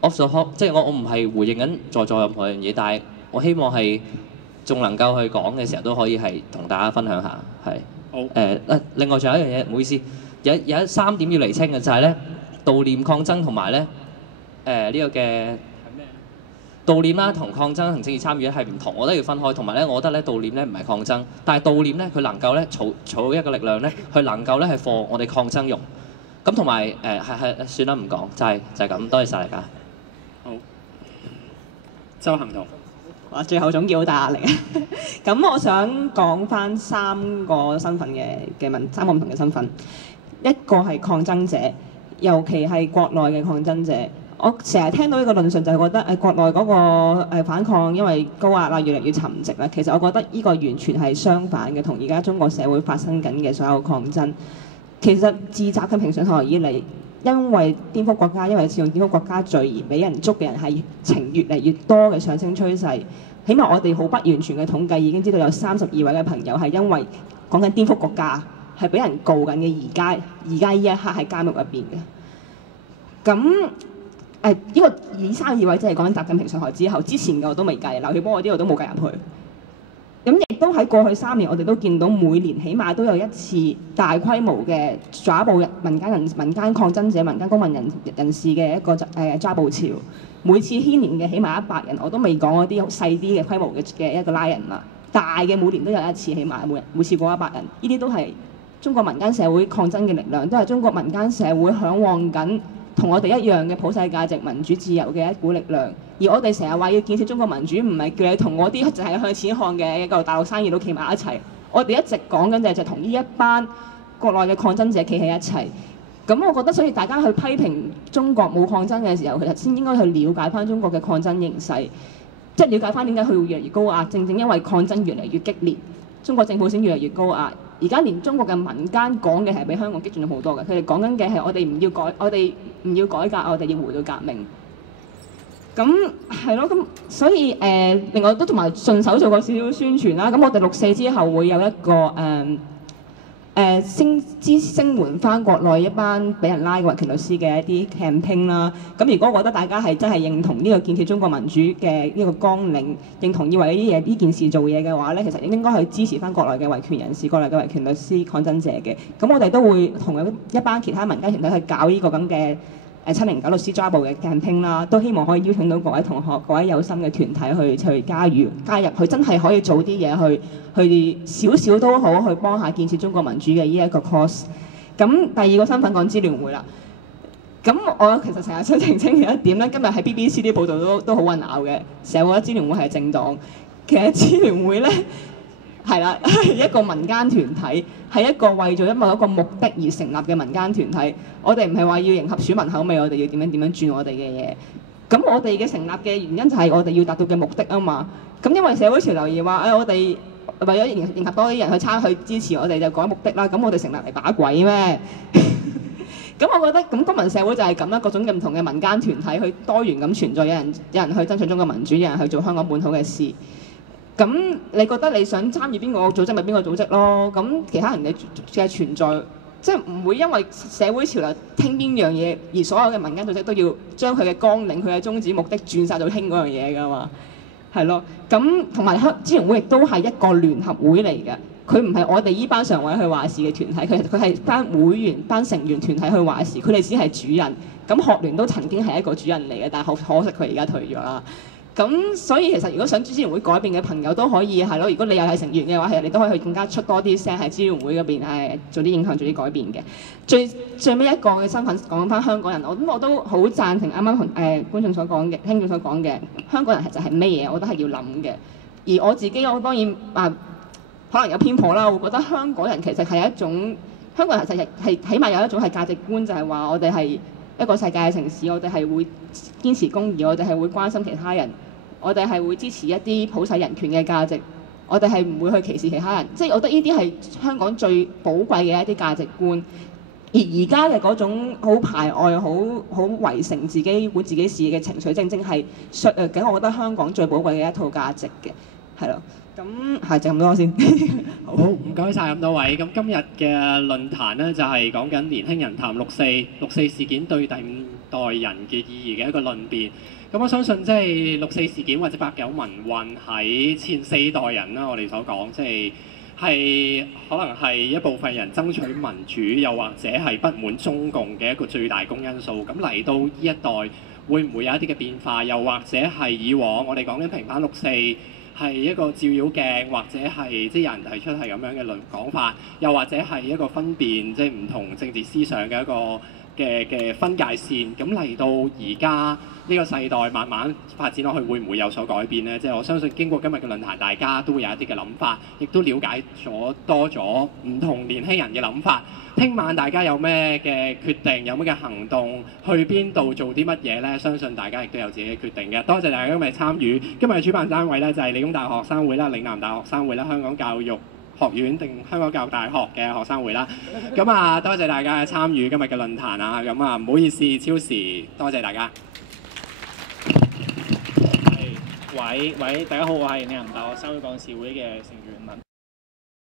off the top， 即係我唔係回應緊在座任何樣嘢，但係我希望係仲能夠去講嘅時候都可以係同大家分享下，係。好。另外仲有一樣嘢，唔好意思，有3點要釐清嘅就係咧悼念抗爭同埋咧呢個嘅悼念啦，同抗爭同政治參與咧係唔同，我覺得要分開。同埋咧，我覺得咧悼念咧唔係抗爭，但係悼念咧佢能夠咧儲一個力量咧，佢能夠咧係幫我哋抗爭用。咁同埋算啦唔講，就係咁，多謝晒大家。好，周幸彤。哇！最後總結好大壓力啊！咁我想講翻3個身份嘅3個唔同嘅身份。一個係抗爭者，尤其係國內嘅抗爭者。我成日聽到呢個論述就係覺得國內嗰個反抗因為高壓啦，越嚟越沉寂啦。其實我覺得呢個完全係相反嘅，同而家中國社會發生緊嘅所有抗爭。其實自習近平上台以嚟，因為顛覆國家，因為使用顛覆國家罪而俾人捉嘅人係呈越嚟越多嘅上升趨勢。起碼我哋好不完全嘅統計已經知道有32位嘅朋友係因為講緊顛覆國家係俾人告緊嘅，而家呢一刻喺監獄入邊嘅。咁呢個32位即係講緊習近平上台之後，之前嘅我都未計，劉曉波嗰啲我都冇計入去。咁亦都喺過去3年，我哋都見到每年起碼都有一次大規模嘅抓捕民間抗爭者、民間公民人士嘅一個抓捕潮。每次牽連嘅起碼100人，我都未講嗰啲細啲嘅規模嘅一個拉人啦。大嘅每年都有一次，起碼每次過100人，呢啲都係中國民間社會抗爭嘅力量，都係中國民間社會嚮往緊同我哋一樣嘅普世價值、民主自由嘅一股力量。而我哋成日話要建設中國民主，唔係叫你同我啲淨係向錢看嘅一個大陸生意佬企埋一齊。我哋一直講緊就係同呢一班國內嘅抗爭者企喺一齊。咁我覺得，所以大家去批評中國冇抗爭嘅時候，其實先應該去了解翻中國嘅抗爭形勢，即係了解翻點解佢會越嚟越高壓。正因為抗爭越嚟越激烈，中國政府先越嚟越高壓。而家連中國嘅民間講嘅係比香港激進咗好多嘅，佢哋講緊嘅係我哋唔要改革，我哋要回到革命。咁係咯，咁所以另外都同埋順手做過少少宣傳啦。咁我哋6·4之後會有一個聲援翻國內一班俾人拉嘅維權律師嘅一啲 campaign 啦。咁如果我覺得大家係真係認同呢個建設中國民主嘅呢個綱領，認同要為呢件事做嘢嘅話咧，其實應該去支持翻國內嘅維權人士、國內嘅維權律師、抗爭者嘅。咁我哋都會同一班其他民間團體去搞呢個咁嘅709律師抓捕嘅 campaign 啦，都希望可以邀請到各位同學、各位有心嘅團體去加入，去真係可以做啲嘢去少少都好去幫下建設中國民主嘅呢一個 cause。咁第二個身份講支聯會啦。咁我其實成日想澄清嘅一點咧，今日喺 BBC 啲報導都好混淆嘅，成日覺得支聯會係政黨，其實支聯會咧係啦，係一個民間團體，係一個為咗某一個目的而成立嘅民間團體。我哋唔係話要迎合選民口味，我哋要點樣轉我哋嘅嘢。咁我哋嘅成立嘅原因就係我哋要達到嘅目的啊嘛。咁因為社會潮流而話，我哋為咗迎合多啲人去支持我哋就改目的啦。咁我哋成立嚟把鬼咩？咁我覺得咁公民社會就係咁啦，各種唔同嘅民間團體去多元咁存在，有人去爭取中國民主，有人去做香港本土嘅事。咁你覺得你想參與邊個組織咪邊個組織咯？咁其他人嘅存在，即係唔會因為社會潮流傾邊樣嘢，而所有嘅民間組織都要將佢嘅綱領、佢嘅宗旨、目的轉晒到傾嗰樣嘢㗎嘛？係咯。咁同埋支聯會亦都係一個聯合會嚟嘅，佢唔係我哋依班常委去話事嘅團體，佢係班會員、班成員團體去話事，佢哋只係主任。咁學聯都曾經係一個主任嚟嘅，但係可惜佢而家退咗啦。咁所以其實如果想支聯會改變嘅朋友都可以係咯，如果你又係成員嘅話，其實你都可以去更加出多啲聲喺支聯會嗰邊係做啲影響、做啲改變嘅。最尾一個嘅身份講翻香港人，我都好贊成啱啱同觀眾所講嘅、聽眾所講嘅，香港人其實係咩嘢？我覺得係要諗嘅。而我自己我當然可能有偏頗啦，我會覺得香港人其實係一種香港人其實係起碼有一種係價值觀，就係話我哋係一個世界嘅城市，我哋係會堅持公義，我哋係會關心其他人，我哋係會支持一啲普世人權嘅價值，我哋係唔會去歧視其他人。即係我覺得呢啲係香港最寶貴嘅一啲價值觀。而家嘅嗰種好排外、好圍城自己管自己事嘅情緒，正係削弱緊我覺得香港最寶貴嘅一套價值嘅，係咯。咁係就咁多先。好，唔該晒咁多位。咁今日嘅論壇呢，就係講緊年輕人談6·4事件對第五代人嘅意義嘅一個論辯。咁我相信即係6·4事件或者89民運喺前4代人啦，我哋所講即係可能係一部分人爭取民主，又或者係不滿中共嘅一個最大公因素。咁嚟到呢一代會唔會有一啲嘅變化？又或者係以往我哋講緊平反6·4係一個照妖鏡，或者係即係有人提出係咁樣嘅講法，又或者係一個分辨即係唔同政治思想嘅一個嘅分界線。咁嚟到而家呢個世代慢慢發展落去，會唔會有所改變呢？即係我相信經過今日嘅論壇，大家都會有一啲嘅諗法，亦都了解咗多咗唔同年輕人嘅諗法。聽晚大家有咩嘅決定，有咩嘅行動，去邊度做啲乜嘢呢？相信大家亦都有自己嘅決定嘅。多謝大家今日參與。今日主辦單位呢，就係理工大學學生會啦、嶺南大學生會啦、香港教育學院定香港教育大學嘅學生會啦。咁多謝大家嘅參與今日嘅論壇啊。咁唔好意思超時，多謝大家。喂，大家好，我係嶺南大學生會幹事會嘅成員文。